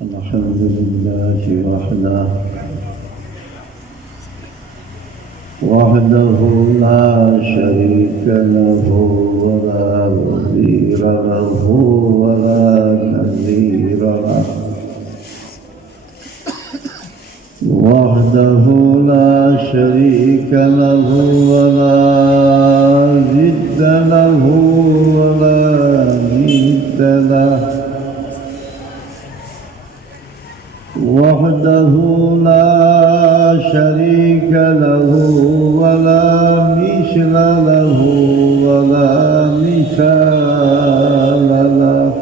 الحمد لله وحده لا شريك له ولا وزير له ولا نذير له وحده لا شريك له ولا ضد له ولا ند له وحده لا شريك له ولا مثل له ولا مثال له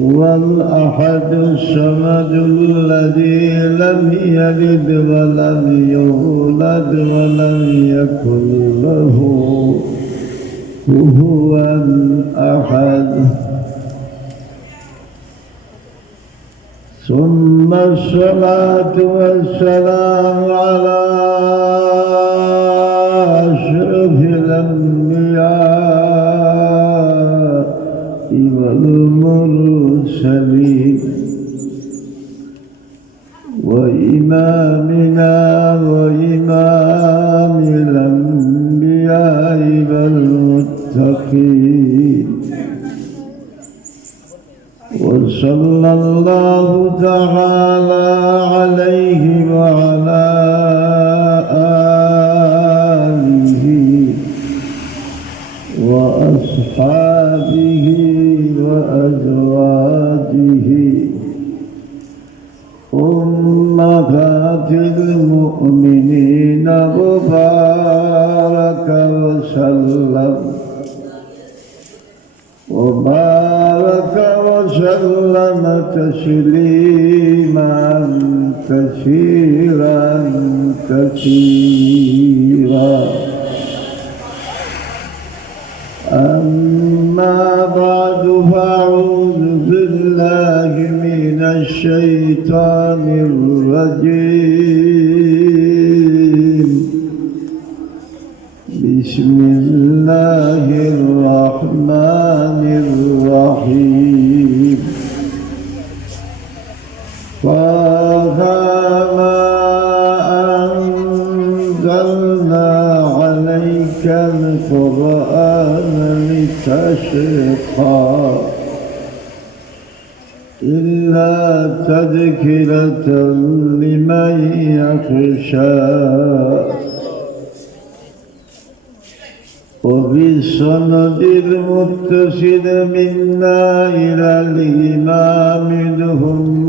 هو الأحد الصمد الذي لم يلد ولم يولد ولم يكن له كفوا أحد ثم الصلاة والسلام على أشرف الأنبياء والمرسلين وإمامنا وإمام الأنبياء والمتقين وصلى الله تعالى عليه وعلى آله وأصحابه وأزواجه أمهات المؤمنين وبارك وسلم وسلم تسليما كثيرا كثيرا أما بعد فأعوذ بالله من الشيطان الرجيم بسم الله الرحمن الرحيم فما أنزلنا عليك القرآن لتشقى إلا تذكرة لمن يخشى وبالسند المتصل منا إلى الإمام الهمام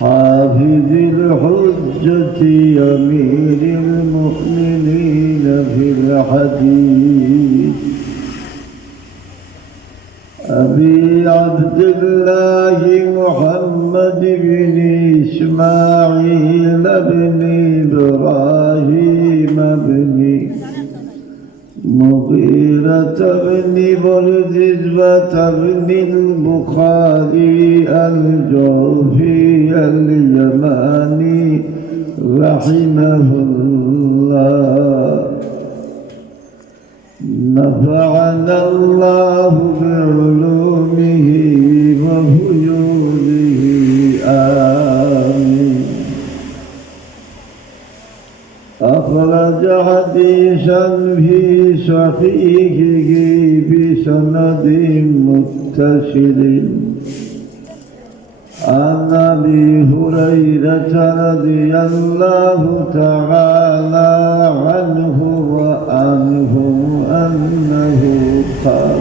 حافظ الحجة أمير المؤمنين في الحديث أبي عبد الله محمد بن إسماعيل بن إبراهيم بن مغيرة بن بردزبة بن البخاري الجوفي اليماني رحمه الله نفعنا الله بعلومه وفيوضه آمين أخرج حديثا في صحيحه بسند متصل عن أبي هريرة رضي الله تعالى عنه وعنه أنه قال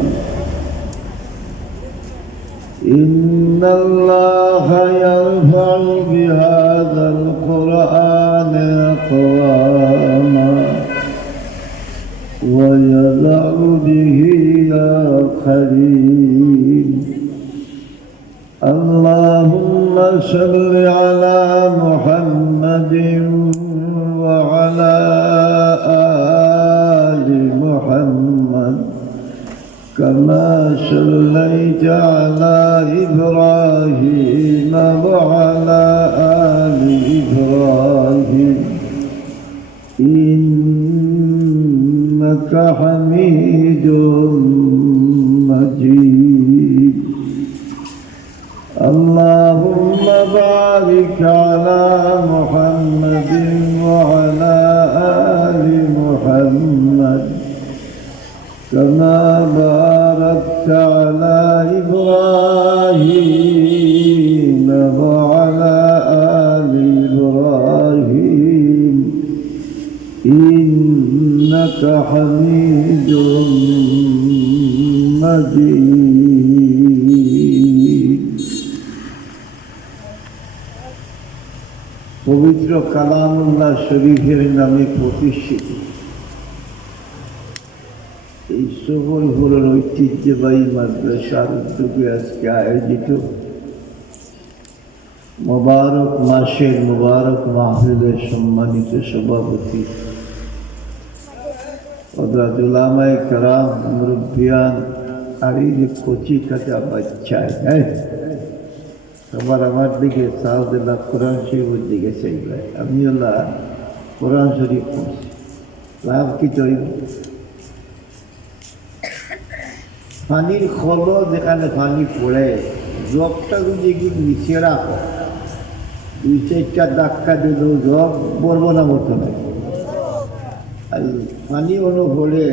إن الله يرفع بهذا القرآن أقواما ويضع به آخرين اللهم صل على محمد وعلى آل محمد كما صليت على إبراهيم وعلى آل إبراهيم إنك حميد حميد مجيد اللهم بارك على محمد وعلى آل محمد كما باركت على إبراهيم وعلى آل إبراهيم إنك حميد مجيد পবিত্র কালামুল্লাহ শরীফের নামে প্রতিষ্ঠিত এই সফলপুরের ঐতিহ্যবাহী মাদ্রাসার উদ্যোগে আজকে আয়োজিত মোবারক মাসের মোবারক মাহফিলের সম্মানিত সভাপতি হযরত উলামায়ে কেরাম মুরব্বিয়ান আর এই যে কচি কাঁচা বাচ্চায় সবার আমার দিকে সাউদুল্লাহ কোরআন শরীফের দিকে চাইবে আমি আল্লাহ কোরআন শরীফ পড়ছি লাভ কি চলব পানির খল যেখানে পানি পড়ে জগটা যদি নিচে রাখো দুই চারটা ধাক্কা দিলেও জগ পড়বো না মতো নাই আর পানি অনু পড়ে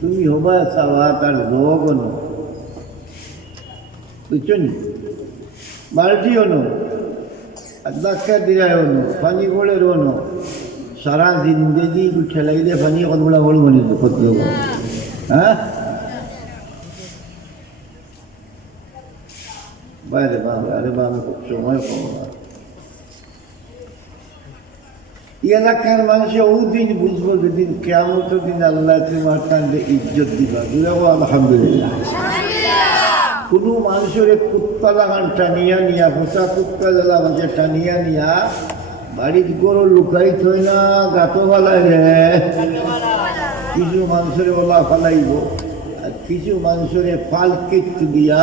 তুমি হবা চাওয়া তার জগ অনু বুঝছো নি বালতি অনু আর ধাক্কা দিলাই অনু পানি পড়ে অনু সারা জিন্দেগি ঠেলাইলে পানি কতগুলা বলবো নি কত হ্যাঁ বাইরে বাবা আরে বাবা আমি খুব সময় পাবো না এলাকার মানুষ ওদিন বুঝবো যেদিন কেয়ামতের দিন আল্লাহ তোমার কান্দে ইজ্জত দিবা বুঝাবো আলহামদুলিল্লাহ কোনো মানুষের কুত্তা লাগান টানিয়া নিয়া পোষা কুত্তা জ্বালা বাজে টানিয়া নিয়া বাড়ির গরু লুকাই থই না গাতো ফালাই রে কিছু মানুষের ওলা ফালাইব আর কিছু মানুষের পালকিট দিয়া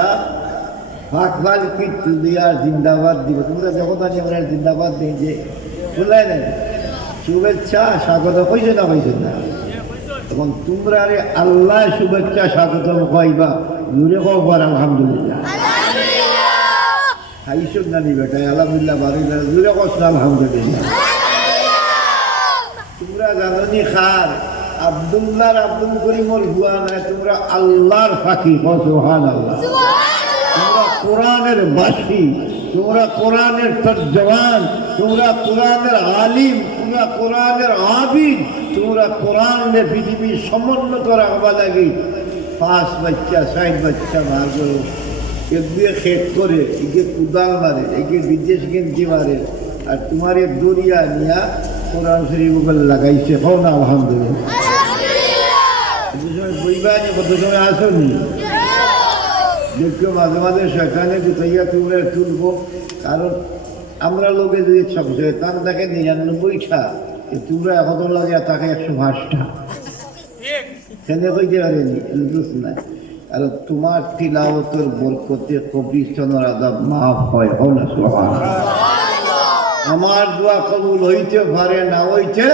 ফাঁকফাল কিট্টু দিয়া জিন্দাবাদ দিব তোমরা যখন আমরা জিন্দাবাদ দিই যে বললাই না শুভেচ্ছা স্বাগত কইছে না কইছে না তখন তোমরা আরে আল্লাহ শুভেচ্ছা স্বাগত কইবা জুড়ে কবার আলহামদুলিল্লাহ খাইছো না নি বেটা আলহামদুলিল্লাহ বাড়িলা জুড়ে কষ্ট আলহামদুলিল্লাহ তোমরা জানো নি খার আব্দুল্লাহর আব্দুল করিমর হুয়া নাই তোমরা আল্লাহর ফাঁকি সুবহানাল্লাহ তোমরা কোরআনের বাসী তোমরা কোরআনের তর্জমান তোমরা কোরআনের আলিম তোমরা কোরআনের আবিদ তোমরা কোরআনের পৃথিবীর সমুন্নত রাখবা লাগে 5 বাচ্চা 6 বাচ্চা ভাগ করে একদিকে খেত করে একে কুদাল মারে একে বিদেশ গেঞ্জি মারে আর তোমার এক দরিয়া নিয়া কোরআন শরীফ লাগাইছে হও না আলহামদুলিল্লাহ কত সময় বইবা নি কত সময় আসনি দেখো মাঝে মাঝে সেখানে গুতাইয়া তোমরা তুলবো কারণ আমরা লোকে যদি শয়তান থাকে 99টা তোমরা এখন লাগে তাকে 105টা সেখানে কইতে পারেনি বুঝছ না আর তোমার তিলাওয়াতের বরকতে কবরিস্তানের আযাব মাফ হয় হও না সুবহানাল্লাহ আমার দোয়া কবুল হইতে পারে না হইতে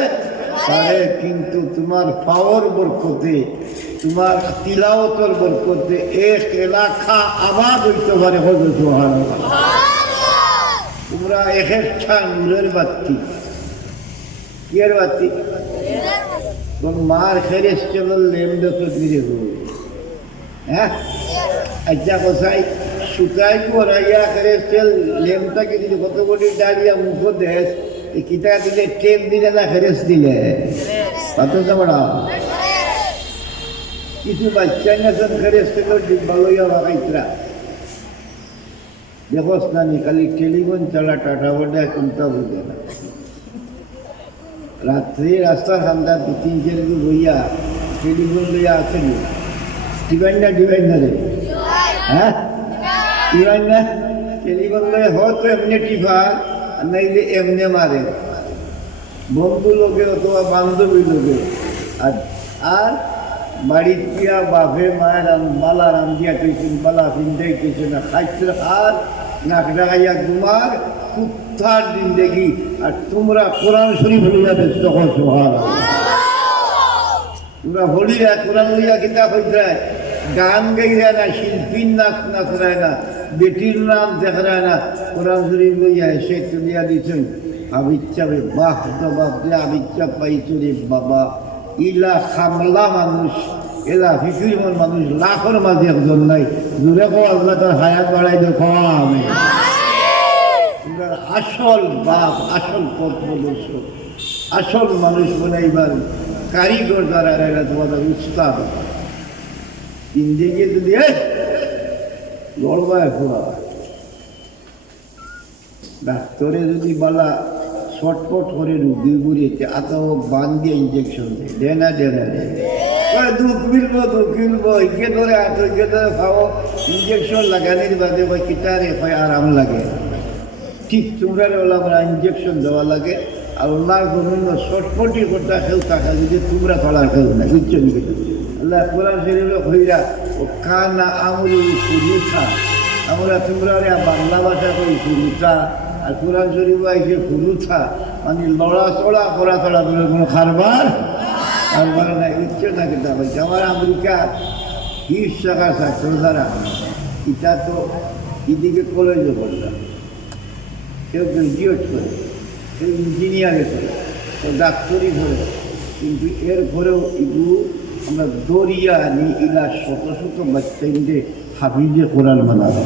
পারে কিন্তু তোমার পাওয়ার বরকতে তোমার তিলাওয়াতের বরকতে এক এলাকা আবাদ হইতে পারে হযরত সুবহানাল্লাহ তোমরা একটা নূরের বাতি কি এর বাতি কোন মার খেরেস চলল লেমদে তো দিরে গো হ্যাঁ আচ্ছা কোথায় সুতাই পরাইয়া খেরেস চল লেমটাকে দিলে কত কোটি ডালিয়া মুখ দেশ এই কিতা দিলে টেপ দিলে না খেরেস দিলে কত বড় কিছু বাচ্চা নেশন খেরেস ছিল ডিব্বা লইয়া বাগাইতরা দেখোস না নি খালি টেলিফোন চালা টাটা বড়া কোনটা বুঝে না রাত্রি রাস্তার হান্দা 2-3 জন বইয়া টেলিফোন লইয়া আসেনি ডিভাইন না রে হ্যাঁ ডিভাইন না টেলিফোন লইয়া হয়তো এমনি টিফা নাইলে এমনি মারে বন্ধু লোকে অথবা বান্ধবী লোকে আর বাড়ির গিয়া বাপে মায়ের মালা রাম দিয়া কইছেন মালা পিন্ধাই কইছে না খাইছে আর নাক ডাকাইয়া তোমার কুত্তার জিন্দেগি আর তোমরা কোরআন শরীফ লইয়া ব্যস্ত হও সুবহানাল্লাহ তোমরা হলিরা কোরআন লইয়া কিতাব হইতে গান গাইরা না, শিল্পীর নাচ নাচরায় না, বেটির নাম দেখায় না, কোরআন শরীফ লইয়া এসে তুলিয়া দিচ্ছেন। আবিচ্ছাবে বাহ জবাব দিয়ে আবিচ্ছা পাইছ রে বাবা। ইলা খামলা মানুষ, এলা ফিকিরমন মানুষ লাখের মাঝে একজন নাই। জোরে কো আল্লাহ তার হায়াত বাড়াই দে আমি। তোমরা আসল বাপ, আসল পথ প্রদর্শক, আসল মানুষ বানাইবার কারিগর দ্বারা এরা তোমাদের উস্তাদ। ইন্দিকে যদি লড়বায় খোয়া ডাক্তরে যদি বলা ছটপট করে রুগী বুড়িয়েছে এত বান দিয়ে ইঞ্জেকশন দেয় না দুঃখ মিলবো ইকে ধরে আট ইকে ধরে খাও ইঞ্জেকশন লাগানির বাদে বা কিতারে হয় আরাম লাগে। ঠিক তোমরা আমরা ইঞ্জেকশন দেওয়া লাগে আর ওনার বিভিন্ন ছটপটি করতে খেউ থাকা যদি তোমরা কলার খেউ না বুঝছো নি? আল্লাহ কোরআন শরীফে হইরা ও কানা আমরু ফুরুথা, আমরা তোমরা বাংলা ভাষা করি ফুরুথা, আর কোরআন শরীফ আইসে ফুরুথা মানে লড়াচড়া করাচড়া করে কোনো খারবার কারবার না, ইচ্ছে না কিন্তু হয়েছে। আমার আমেরিকা 20 টাকার ছাত্র দ্বারা এটা তো এদিকে কলেজে পড়লাম, কেউ গ্রাজুয়েট করে, কেউ ইঞ্জিনিয়ারে করে, কেউ ডাক্তারি করে, কিন্তু এর পরেও এগুলো আমরা দরিয়া আনি ইলা শত শত বাচ্চাদের হাফিজে কোরআন বানাবো।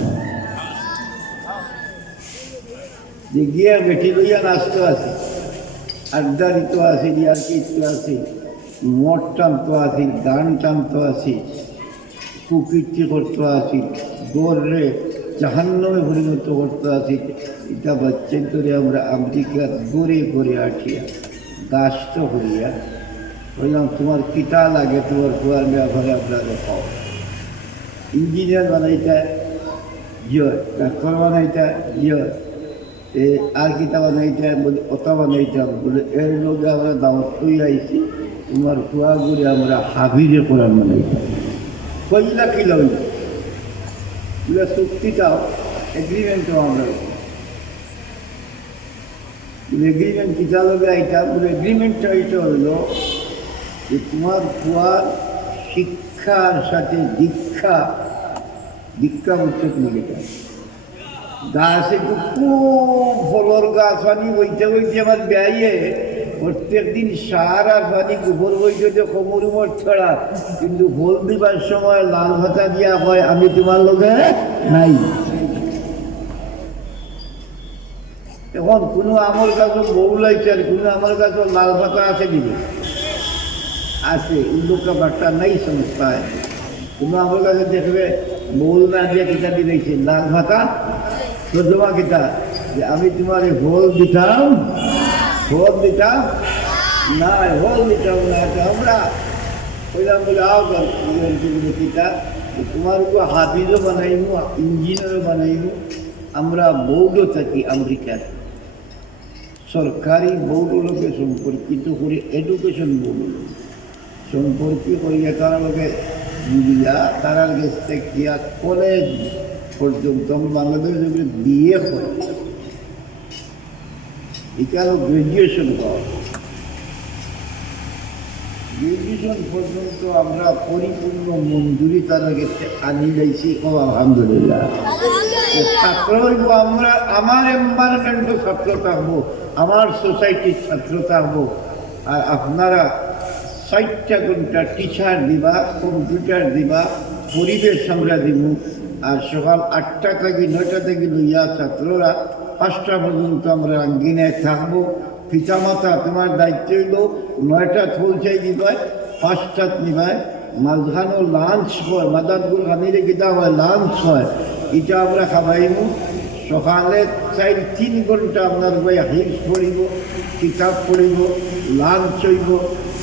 যে গিয়ে বেটি লইয়া নাচত আছে, আড্ডা দিত আছে, ইয়ার কিত আছে, মদ টানতো আছি, গান টানতো আছি, কুকীর্তি করতো আছি, গড়ে জাহান্নামে পরিণত করতে আছি। এটা বাচ্চার ধরে আমরা আমেরিকার গড়ে গড়ে আঠিয়া গাছট করিয়া বললাম তোমার কিতা লাগে, তোমার কুয়ার ব্যবহারে আপনারা পাও। ইঞ্জিনিয়ার বানাইতা জিয়, ডাক্তার বানাইতা জিয়, আর কিতা বানাইতাম বলে ওটা বানাইতাম বলে এর লোকে আমরা দাওয়াত কই আইছি তোমার কুয়া ঘুরে আমরা হাবিজে কোরআন বানাইতাম। কইলা কি লই বলে চুক্তিটাও এগ্রিমেন্টও আমরা এগ্রিমেন্ট কিতা লগে আইতাম বলে এগ্রিমেন্টটা এটা হলো যে তোমার কুয়ার শিক্ষার সাথে দীক্ষা উচ্চক মিলিত গাছ একটু খুব ফলর গাছ পানি বইতে বইতে আমার বেয়ে প্রত্যেক দিন সার আর পানি গোবর বইতে কোমর উমর ছড়া, কিন্তু ভোল দিবার সময় লাল ভাতা দিয়া হয় আমি তোমার লগে নাই। এখন কোনো আমার কাছে বউ লাগছে আর কোনো আমার কাছে লাল ভাতা আছে দিবে আছে, উল্লুকা বার্তা নাই সংস্থায়। কোনো আমার কাছে দেখবে বউল না দিয়ে কিতা দিয়েছে লাল ভাতা প্রথমা কিতা যে আমি তোমার হোল দিতাম না, হোল দিতাম না। আমরা কইলাম বলে আও কিতা তোমার উপর হাফিজও বানাইবো, ইঞ্জিনিয়ারও বানাইবো। আমরা বৌদ্ধ থাকি আমেরিকার সরকারি বৌদ্ধ লোকে সম্পর্কিত করে এডুকেশন বৌদ্ধ সম্পর্কিত করিয়া তারা লোকে বুঝিয়া তারা কাছ থেকে কলেজ পর্যন্ত বাংলাদেশে বিয়ে হয়, এটা হলো গ্রাজুয়েশন পাওয়া। গ্রাজুয়েশন পর্যন্ত আমরা পরিপূর্ণ মঞ্জুরি তারা কাছে আনি যাইছি। ও আলহামদুলিল্লাহ। ছাত্র হইব আমরা, আমার এনভায়রনমেন্টও ছাত্র থাকবো, আমার সোসাইটির ছাত্র থাকবো। আর আপনারা 60টা ঘন্টা টিচার দিবা, কম্পিউটার দিবা, পরিবেশ আমরা দিব। আর সকাল 8টা থেকে 9টা থেকে লইয়া ছাত্ররা 5টা পর্যন্ত আমরা আঙ্গিনায় থাকবো। পিতামাতা তোমার দায়িত্ব হইল 9টা পৌঁছাই দিবাই, 5টাত নিবাই। মাঝখানেও লাঞ্চ হয়, মাদারগুল খানিরে কিতা হয় লাঞ্চ হয়, এটা আমরা খাবাইব। সকালে 3 ঘন্টা আপনার ভাই হিলস পড়িব, কিতাব পড়িব, লাঞ্চ হইব,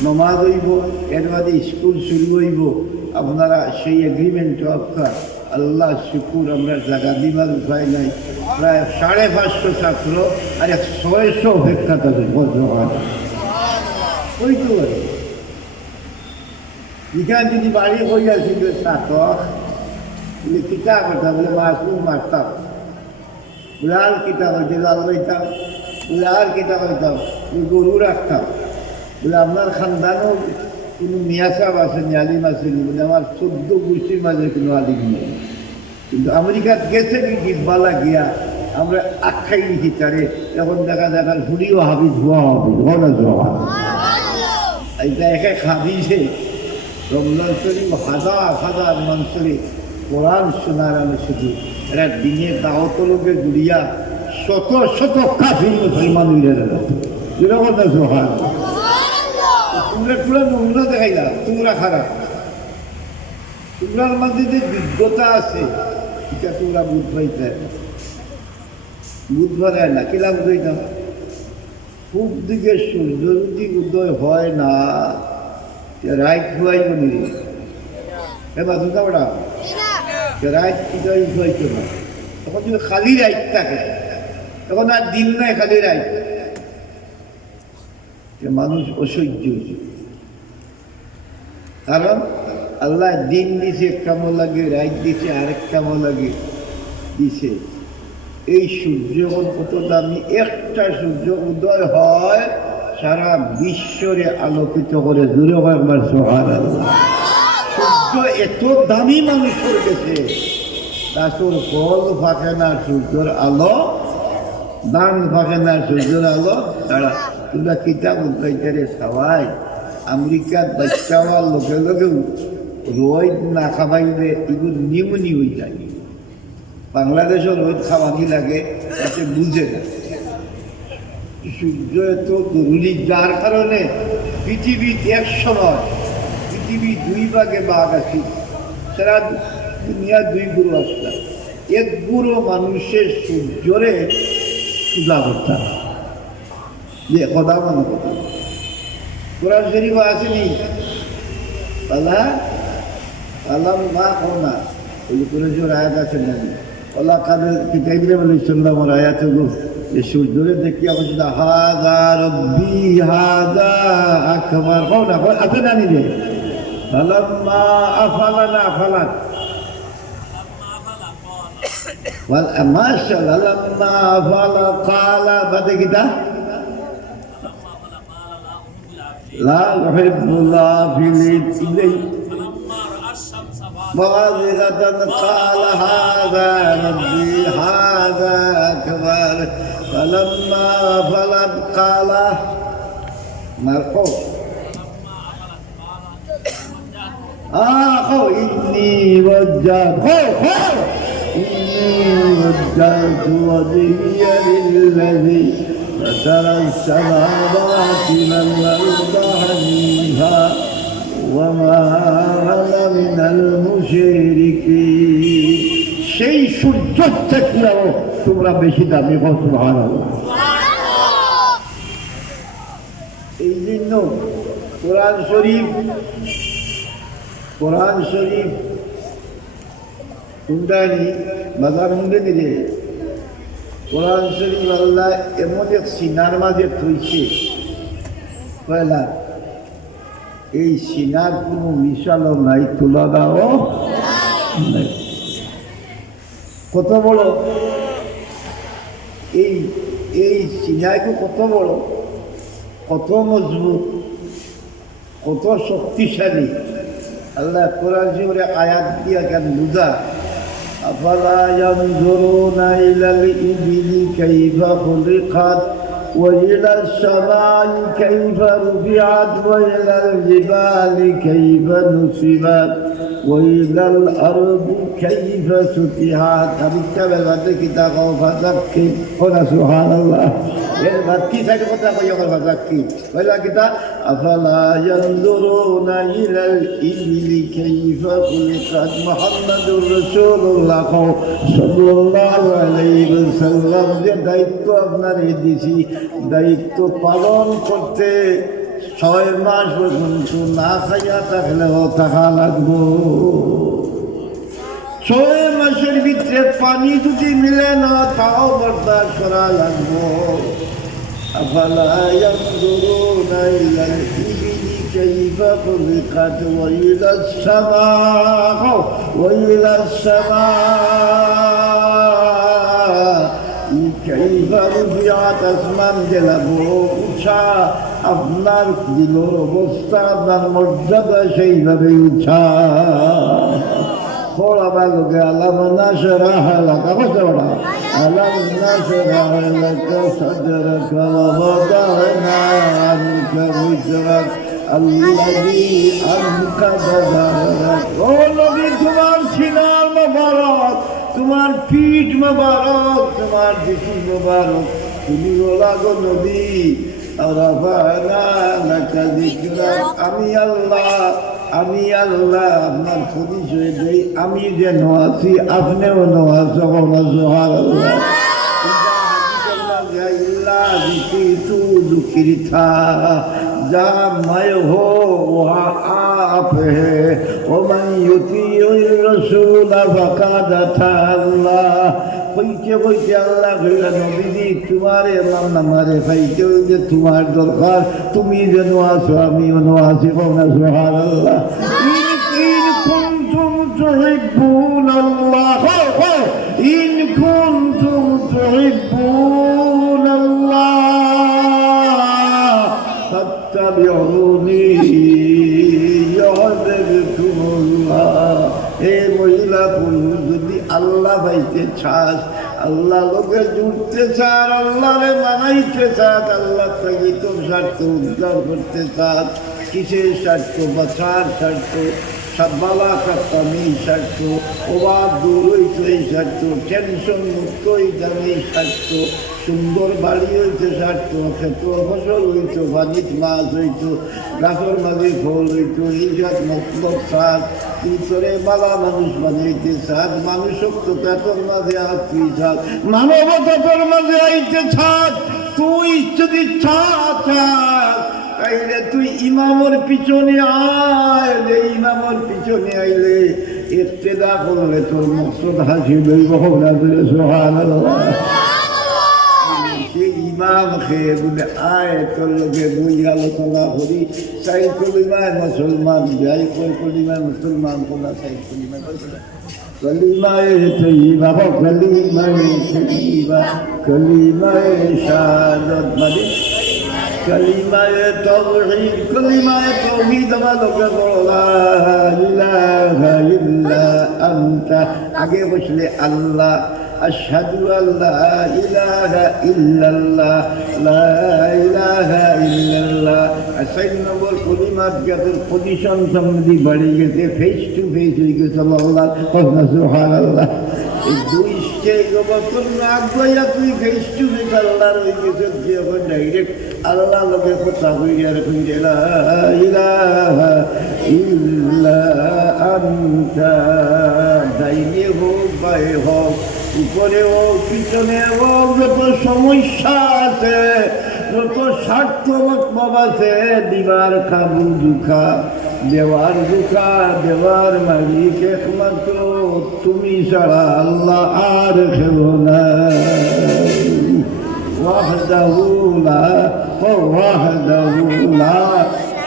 নমাজ হইব, এর বাদে স্কুল শুরু হইব। আপনারা সেই এগ্রিমেন্ট আপনার আল্লাহ শুকুর আমরা জায়গা দিবার উপায় নাই। প্রায় 550 ছাত্র আর 600 অপেক্ষা থাকে ওইটু পারে। এখানে যদি বাড়ি হয়ে আসছিল ছাত্র বলে কিতাব করতাম, বলে মাসুম মারতাম, বলে আর কিতাব হইতে লাল লইতাম, বলে আর কিতাব হইতাম, বলে গরু রাখতাম, বলে আপনার খানদানও কোনো মিয়া সাহেব আছেন, আলিম আছেন, মানে আমার 14 গোষ্ঠীর মাঝে কোনো আলিম নেই। কিন্তু আমেরিকাত গেছে কি বালা গিয়া আমরা আখ্যাই লিখি তারে, এখন দেখা যায় আর হুড়িও হাবিজ হওয়া হবে, ঘনা জোয়া এইটা একে খাবিছে। রমজান শরীফ হাজার হাজার মানুষের কোরআন শোনার আমি শুধু এরা দিনের দাওয়াত লোকে জুড়িয়া শত শত কাফির মুসলমান যেরকম জোহান। তোমরা পুরো নমুনা দেখাইলা, তোমরা খারাপ, তোমরার মধ্যে যে যোগ্যতা আছে এটা তোমরা বুঝবাইতে বুধবারে না কিলা বুঝাইতাম। খুব দিকে সূর্য যদি উদয় হয় না রাইট খুয়াইব নি এবার দুটা বড়া রাইট উদয় হইতো না, তখন যদি খালি রাইট থাকে তখন আর দিন নাই, খালি রাইট। মানুষ অসহ্য, কারণ আল্লাহ দিন দিছে এক কামো লাগে, রাইট দিছে আরেক কামো লাগে দিছে। এই সূর্য কত দামি, একটা সূর্য উদয় হয় সারা বিশ্বরে আলোকিত করে, দূরে হয় একবার সুবহানাল্লাহ। সূর্য এত দামি মানুষের গেছে, গাছের ফল ফাঁকে না সূর্যের আলো, দান ফাঁকে না সূর্যের আলো। তারা তোমরা কিতাব উদ্ধারে সবাই আমেরিকার বাচ্চা হওয়ার লোকে লোকেও রোদ না খাবাইলে এগুলো নিউমনি হয়ে যায়। বাংলাদেশও রোদ খাওয়ানি লাগে, তাতে বুঝে না। সূর্য এত জরুরি, যার কারণে পৃথিবীর এক সময় পৃথিবী 2 ভাগে ভাগ আছে, সারা দুনিয়া 2 গুরু আসলাম। এক গুরু মানুষের সূর্যরে পূজা করতাম, যে কথা মনে করতাম। কোরআন শরীফ আসেনি আল্লাহ আল্লাহ মা কো না, ওই কোরআন শরীফ আয়াত আছে না, আল্লাহ কাদের কিতাবে বলে শুনলাম আর আয়াত যে সূর্যরে দেখি অবশ্য হাযা রব্বি হাযা আকবার কও না, আছে না নিজে ফালাম্মা আফালানা আফালাত মাশাআল্লাহ লাম্মা আফালা কালা বাদে কিতা লা ইউহিব্বুল আফিলিন موازنة قال هذا ربي هذا أكبر فلما فلت قال مرفوع إني وجهت إني وجهت وجهي للذي فطر السماوات والأرض حنيفا وما أنا من المشركين। সেই সূর্য থেকেও তোমরা বেশি দামি হও, সুবহানাল্লাহ। এই জন্য কোরআন শরীফ শুনদানি বাজার হুন্ডে দিলে কোরআন শরীফ আল্লাহ এমন এক সিনার মাঝে থইছে, পয়লা এই সিনার কোনো মিশালও নাই, তুলনাও নাই। কত বড় এই সিনাইকে, কত বড়, কত মজবুত, কত শক্তিশালী। আল্লাহ কোরআন শরীফে আয়াত দিয়া কেন বুঝা, আফালা ইয়ানজুরুনা ইলাল ইবিলি কাইফা খুলিকাত وإلى السماء كيف رفعت وإلى الجبال كيف نصبت وإلى الأرض كيف سطحت। আমি কেবল বাদে কিতাব ফাযাক্কির ওয়া সুবহানাল্লাহ। এর বাকি সাইড কথা কইয়া ফাযাক্কির ওইলা কিতাব আফালা ইয়ানজুরুনা ইলাল ইবিলি কাইফা খুলিকাত। মুহাম্মাদুর রাসূলুল্লাহ সাল্লাল্লাহু আলাইহি ওয়াসাল্লাম যে দায়িত্ব আপনারে দিছি, দায়িত্ব পালন করতে 6 মাস পর্যন্ত না খাইয়া থাকলেও থাকা লাগবো। 6 মাসের ভিতরে পানি যদি মিলে না তাও বরদাস্ত করা লাগবো। আফালা ইয়ানজুরুনা ইলাল ইবিলি কাইফা খুলিকাত ওয়া ইলাস সামা কাইফা রুফিআত। আসমান গেলাবো উঁচা, আপনার দিলর অবস্থা আপনার মর্যাদা সেইভাবে উঠা थोड़ा बालोगे अलम नशरह लक बस बड़ा अलम नशरह लक सदरक ववदअना अन्का विज़रक الذي أنقض ظهرك ओ नबी तुम्हार सीनार मुबारक तुम्हार पीठ मुबारक तुम्हार जिस्म मुबारक তুমি বলা গো নবী রফা'না লাকা যিকরাক আমি আল্লাহ আপনার পরিচয় দেই আমি যেন আছি আপনিও আছো সুবহানাল্লাহ तू दुखी था जा मैं हो वहाँ आप है ओ मन युति रसूल फकाद था अल्लाह কইতে আল্লাহ কইলা নবীজি তোমারে নাম নামারে পাইতে যে তোমার দরকার তুমি যেন আছো আমিও আছি সুবহানাল্লাহ ইন কুনতুম তুহিব্বুনাল্লাহ ইন কুনতুম তুহিব্বুনাল্লাহ ফাত্তাবিউনি ইউহিব্বুকুমুল্লাহ এ মহিলা পুরুষ যদি আল্লাহ পাইতে চাস আল্লাহ লোকে জুড়তে চান আল্লাহরে মানাইতে চান আল্লাহ থেকে তোর স্বার্থ উদ্ধার করতে চান কিসের স্বার্থ বাঁচার স্বার্থ বালা কাপ্তামি স্বার্থ অবাধ দূর হইতে এই স্বার্থ টেনশন মুক্ত হইতাম এই স্বার্থ সুন্দর বাড়ি হইতে স্বার্থ ক্ষেত্র ফসল হইত বাণিজ্য মাছ হইত গাছর মাঝে ফল হইত ইজাত মতলব সাত ভিতরে বালা মানুষ বানাইতে সাত মানুষত্বতা তোর মাঝে আসতে সাত মানবতা তোর মাঝে আইতে ছাদ তুই যদি ছাদ তাইলে তুই ইমামের পিছনে আইলে ইমামের পিছনে আইলে ইক্তেদা করলে তোর মকসদ হাসিল হইব সুবহানাল্লাহ ইমাম খেয়ে বলে আয় তোর লোকে বই আলোচনা করি সাই কলিমায় মুসলমান যাই কই কলিমায় মুসলমান কোনা সাই কলিমায় কলিমায় তৈবা কলিমায় তৈবা কলিমায় শাহাদাত মানে কলিমায় তাওহীদ আমার লোকে লা ইলাহা ইল্লা আনতা আগে বসলে আল্লাহ আশহাদু আল্লা ইলাহা ইল্লাল্লাহ লা ইলাহা ইল্লাল্লাহ আসাইন নম্বর কলিমাত গাতের পজিশন সম্বন্ধে বাড়ি গেছে ফেস টু ফেস হয়ে গেছে আল্লাহ সুবহানাল্লাহ এই দুই স্টেজ অবস্থা না গয়া তুই ফেস টু ফেস আল্লাহর হয়ে গেছে যখন ডাইরেক্ট আল্লাহ লোকে কথা কইয়া রাখুন লা ইলাহা ইল্লা আনতা দাইয়ে হোক বাই হোক উপরে হোক পিছনে হোক যত সমস্যা আছে যত স্বার্থ মতলব আছে দিবার খাবু দুঃখা দেওয়ার দুঃখা দেওয়ার মালিক একমাত্র তুমি ছাড়া আল্লাহ আর কেউ নাই ওয়াহদাহু লা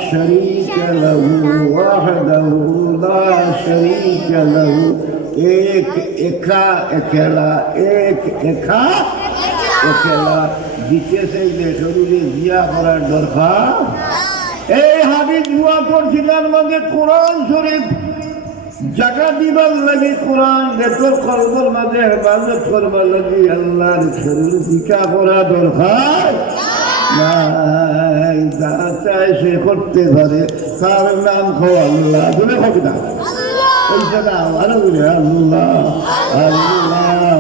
শরীকা লাহু ওয়াহদাহু লা শরীকা লাহু एक एका अकेला एक एका अकेला দ্বিতীয় সেই জরুরি জিয়া করার দরকার এই হাবিব দোয়া করছিলেন মানে কোরআন শরীফ জায়গা দিবার লাগে কোরআন ভেতর কলবর মাঝে হেফাজত করবার লাগে আল্লাহর শরীর জিকা করা দরকার নাই যা চায় সে করতে পারে তার নাম খো আল্লাহ বলে কবিতা ওইটা না আরো বলে আল্লাহ আল্লাহ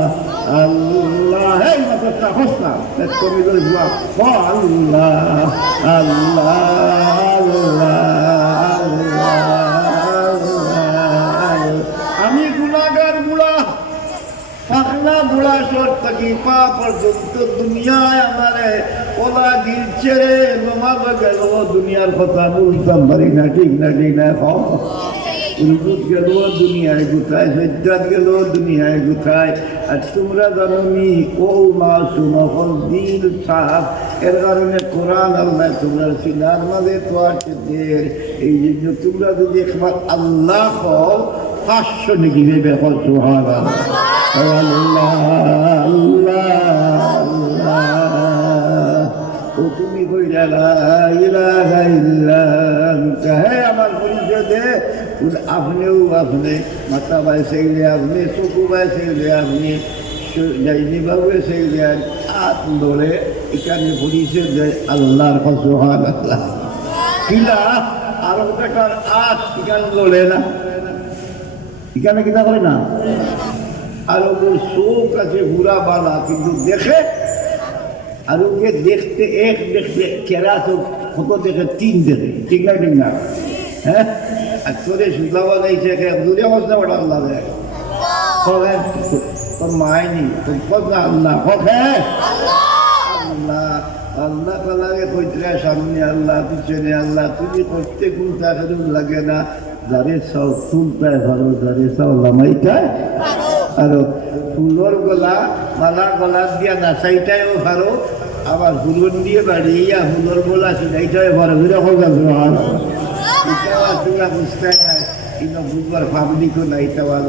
আল্লাহ এই মাত্রটা হোসনা কবি করে দোয়া ও আল্লাহ আল্লাহ আল্লাহ আমি গুনাহগার বুড়া পাখনা বুড়া সর থাকি পা পর্যন্ত দুনিয়ায় আমারে ওলা গিলছে রে নমাজ গেল দুনিয়ার কথা বলতাম পারি না ঠিক না উলুদ গেল দুনিয়ায় গুথায় সজ্জাত গেল দুনিয়ায় গুথায় আর তোমরা জানো নি ও মাসুম হল দিল সাপ এর কারণে কোরআন আল্লাহ তোমরা সিনার মাঝে তো আছে দের এই জন্য তোমরা যদি একবার আল্লাহ হও 500 নাকি ভেবে হল সুবহানাল্লাহ আল্লাহ আল্লাহ আল্লাহ ও তুমি কইরা আমার পরিচয় দে আপনিও আপনি মাথা বাইসাইলে আপনি চকু বাইসাইলে আপনি যাইনি বাবু এসে হাত ধরে এখানে পরিচয় দেয় আল্লাহর সুবহান আল্লাহ কিলা আরো টাকার আজ এখানে বলে না এখানে কিনা করে না আর চোখ আছে বুড়া বালা কিন্তু দেখে আর ওকে দেখতে এক দেখতে কেরা তো কত দেখে তিন দেখে ঠিক না ঠিক না হ্যাঁ আর তোরে সুতা বাজাইছে দূরে অবস্থা ওটা আল্লাহ দেখ তোর মায়নি তোর কথা আল্লাহ আল্লাহ আল্লাহ তালাকে কইতরা সামনে আল্লাহ পিছনে আল্লাহ তুমি করতে কোন তাকে লাগে না যারে সব ফুলটায় ভালো যারে সব লামাইটায় আর ফুলর গলা মালা গলা দিয়া নাচাইটাইও ভালো আবার ফুলন দিয়ে বাড়িয়া ফুলর গলা শুনাইটাই ভালো এরকম তোমরা বুঝতে নাই কিন্তু বুঝবার পাবলিকও নাই তাওয়ার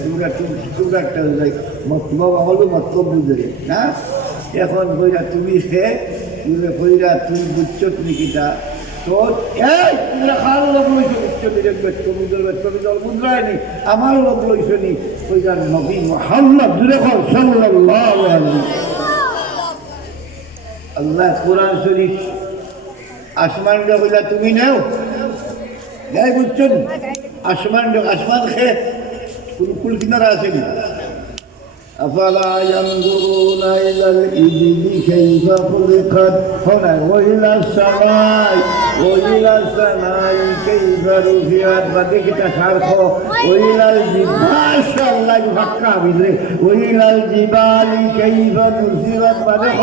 তোমরা তোমরা একটা মতলব হলো মতলব বুঝে না এখন কইরা তুমি সে তুমি কইরা তুমি বুঝছো তুমি কিটা তো এই তোমরা কার লোক লইছো বুঝছো বুঝরায়নি আমার লোক লইছো নি কইরা নবী মুহাম্মদ সাল্লাল্লাহু আলাইহি আল্লাহ কোরআন শরীফ আসমান কইলা তুমি নাও যাই বুঝছো আসমান খেয়ে কুল কিনারা আসেনি أفلا ينظرون إلى الإبل كيف خلقت هنا وإلى السماء كيف رفعت بدك تشاركه وإلى الجبال ما شاء الله يفكر بذلك وإلى الجبال كيف نصبت بدك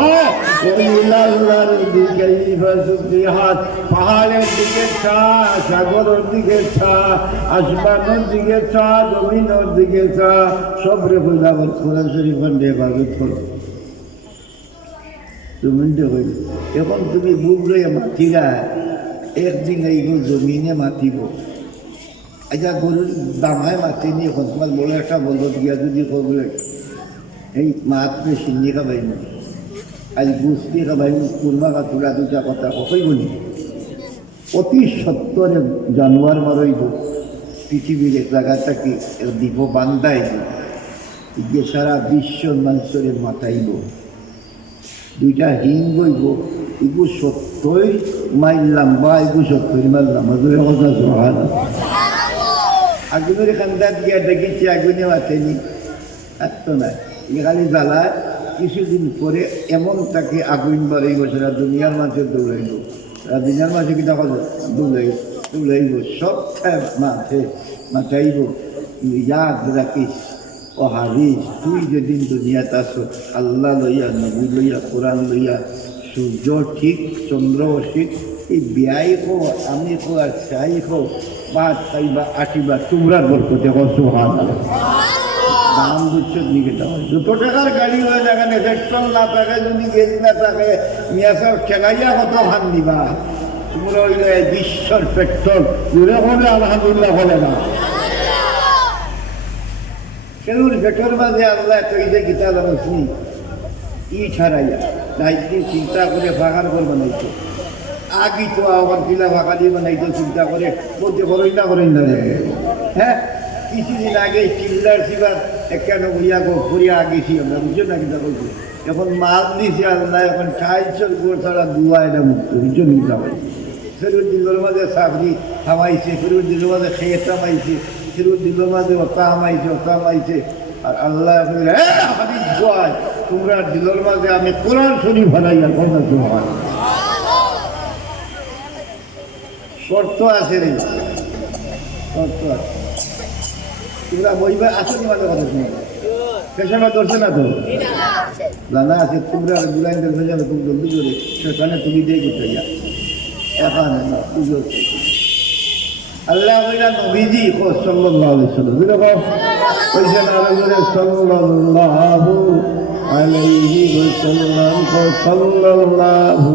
وإلى الأرض كيف سطحت পাহাড়ের দিকে চা সাগরের দিকে চা আসমানের দিকে চা জমিনের দিকে চা সব রে বললাম কোরআন শরীফ ইবাদত করো তুমি হইল এখন তুমি বুক লইয়া মাতিরা একদিন এইগুলো জমিনে মাতিব আচ্ছা গরুর দামায় মাতি নিয়ে এখন তোমার বড় একটা বলবো গিয়া যদি করলে এই মাতলে সিন্নি খাবাই না আজ বুঝতে খাবাই কুরমা কাতুরা দুটা কথা কতই বলি অতি সত্তরে জানোয়ার মারইব পৃথিবীর এক জায়গাটাকে দ্বীপ বান্ধাইব যে সারা বিশ্ব মানুষের মাথাইব দুইটা হিং বইব এগু 70 মাইল লম্বা এগু 70 মাইল লম্বা দুই কথা সোহান আগুনের খান্দার গিয়া দেখেছি আগুনে মাথেনি আর তো না এ খালি জ্বালায় কিছুদিন পরে এমন তাকে আগুন বাড়াইব সেটা দুনিয়ার মাঝে দৌড়াইব দুনিয়ার মাঝে কিনা কথা দৌড়াইব সব মাথাইব ইয়াদ রাখিস ও হারিস তুই যেদিন দুনিয়াতে আসো আল্লাহ লইয়া নবী লইয়া কোরআন লইয়া সূর্য ঠিক চন্দ্র ঠিক এই বিয়াই খো আমি খো আর চাই খো বা খাইবা আটিবা তোমরা বরকতে সুবহান দাম বুঝছো নিকে যত টাকার গাড়ি হয়ে যেখানে পেট্রোল না থাকে যদি গেজ না থাকে মিয়া সব ঠেকাইয়া কত ভান দিবা তোমরা হইলে বিশ্বর পেট্রোল জুড়ে হলে আলহামদুলিল্লাহ বলে না কেউর ভেটর মাঝে আল্লাহ তৈরি গীতা লাগাচ্ছি ই ছাড়াইয়া নাইটি চিন্তা করে ফাঁকার করে বানাইতো আগি তো আবার কিলা ফাঁকা দিয়ে বানাইতো চিন্তা করে বলতে করেই না রে হ্যাঁ কিছুদিন আগে চিল্লার শিবার একখানে বইয়া গো করিয়া আগেছি আমরা বুঝছো না কিনা বলছি এখন মাল দিয়েছি আল্লাহ এখন টাইলসের গোড় ছাড়া দুয়া এটা মুক্ত বুঝছো নিতে হবে ফেরুর দিলের মাঝে সাবরি থামাইছে ফেরুর দিলের মাঝে খেয়ে থামাইছে ফেরুর দিলের মাঝে ওটা হামাইছে আর আল্লাহ তোমরা দিলের মাঝে আমি কোরআন শরীফ ভাড়াইয়া কথা হয় শর্ত আছে রে শর্ত আছে তোমরা বইবা আসনি মানে কথা শুনে পেশাবা ধরছে না তো জানা আছে তোমরা বুলাইন্দের ভেজাবে খুব জলদি করে সেখানে তুমি দিয়ে করতে যা এখন পুজো আল্লাহ কইরা নবীজি সাল্লাল্লাহু আলাইহি ওয়াসাল্লাম দেখো কইছেন আরবিতে সাল্লাল্লাহু আলাইহি ওয়াসাল্লাম সাল্লাল্লাহু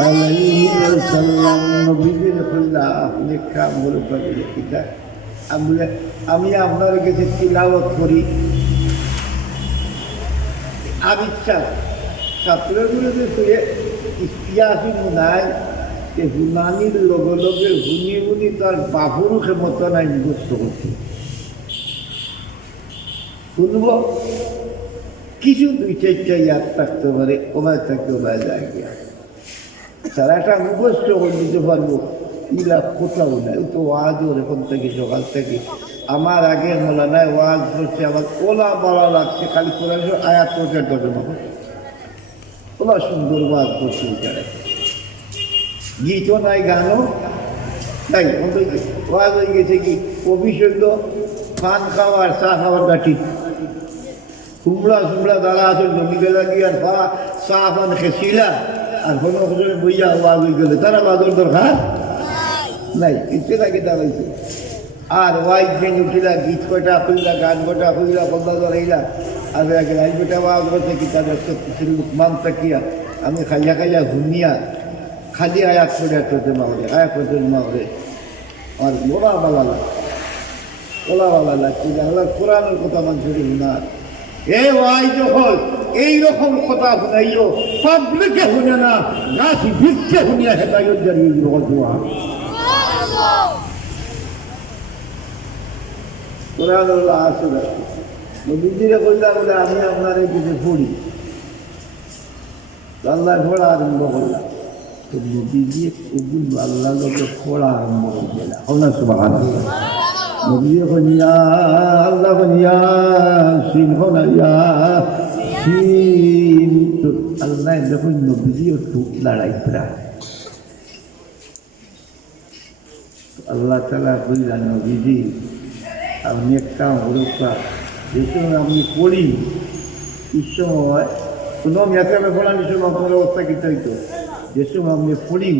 আলাইহি ওয়াসাল্লাম নবীজি কইলা আপনি কাম বলে পারে কিটা আমি আপনার কাছে তিলাওয়াত করি আবিচ্ছা ছাত্রগুলোতে শুয়ে ইয়াসিন নাই যে হুনানির লগে লগে হুনি হুনি তার বাপুরও ক্ষমতা নাই মুখস্থ করছে শুনব কিছু দুই চারটা ইয়াদ থাকতে পারে ওভার থাকতে ওভার যায় গিয়া সারাটা মুখস্থ করে দিতে পারবো ইলা কোথাও নাই ও তো ওয়াজ ওরকম থেকে সকাল থেকে আমার আগে মৌলানায় ওয়াজ করছে আমার ওলা বলা লাগছে খালি কোরআন আয়াত করছে ঘটনা ওলা সুন্দর ওয়াজ করছে যারা গীতও নাই গানও নাই ওয়াজ হয়ে গেছে কি অভিষেক পান খাওয়ার চা খাওয়ার গাঠি কুমড়া দাঁড়া আছে জমি গেলা গিয়ে আর চা পান খেছিলা আর কোনো বইয়া ওয়াজ হয়ে গেলে তারা বাদর দরকার নাই ইচ্ছে লাগে দাঁড়াইছে আর ওয়াইজ যেন উঠিলা গীত কটা ফুইলা গান কটা ফুইলা বন্ধা ধরাইলা আর রাইজ বেটা ওয়াজ হচ্ছে কি তাদের লুকমান তাকিয়া আমি খাইয়া ঘুমিয়া খালি আয়াত করে করতে মাহরে আয়াত করতে মাহরে আর ওলা বালা লাগছে আল্লাহ কোরআনের কথা মানুষের না এ ওয়াই যখন এইরকম কথা শুনাইও পাবলিকে শুনে না গাছ বৃক্ষে শুনিয়া হেতাইও জানিয়ে দিব কোরআন আসলে নবীজিরে কইলাম বলে আমি আপনার এই দিকে পড়ি আল্লাহ পড়া আরম্ভ করলাম তো নবীজি ওগুলো আল্লাহ লোকে পড়া আরম্ভ করলাম হল সুবহানাল্লাহ নবীজি কইয়া আল্লাহ কইয়া সিন হনাইয়া সিন তো আল্লাহ যখন নবীজিও টুক লড়াই প্রায় আল্লাহ তাআলা কইলেন নবীজি আপনি একটা হরকা যে সময় আপনি পড়ি এই সময় কোনো মেয়াতে পড়ানোর সময় আপনার অবস্থা কিন্তু হইতো যে সময় আপনি পড়ি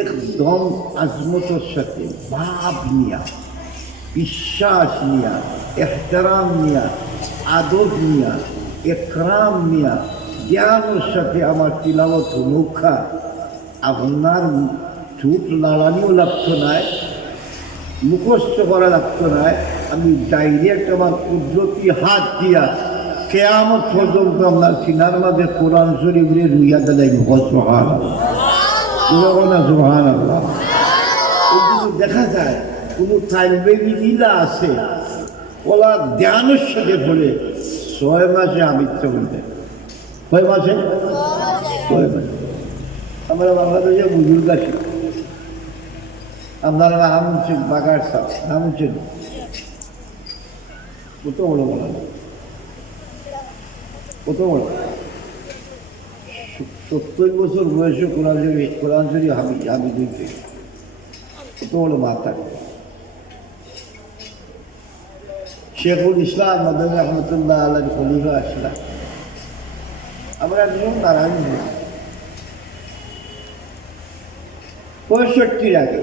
একদম আজমতের সাথে ভাব নিয়া বিশ্বাস নিয়া এহতারাম নিয়া আদব নিয়া একরাম নিয়া জ্ঞানের সাথে আমার তিলাওয়াত মুখা আপনার চুপ লাড়ানিও লাগতো নাই মুখস্থ করা লাগতো নাই আমি ডাইরেক্ট আমার কুদরতি হাত দিয়া কেয়ামত পর্যন্ত আপনার সিনার মাঝে কোরআন শরীফে রুইয়া দিলাই সুবহান আল্লাহ দেখা যায় কোনো তাইবেবি লীলা আছে ওলা ধ্যানের সাথে পড়ে 6 মাসে আমিত্য বলতে 6 মাসে 6 মাসে আমরা বাংলাদেশে বুজুর্গ আছি আপনারা নাম হচ্ছেন বাগার সাহ নাম হচ্ছেন কত বড় বলা কত বড় 70 বছর বয়সে কোরআন শরীফ হাবি দিতে কত বড় মাথা শেখুল ইসলাম মাদানী রহমতুল্লাহ আলাইহি খলিফা আসলাম আমরা নিয়ম নারায়ণ 65 আগে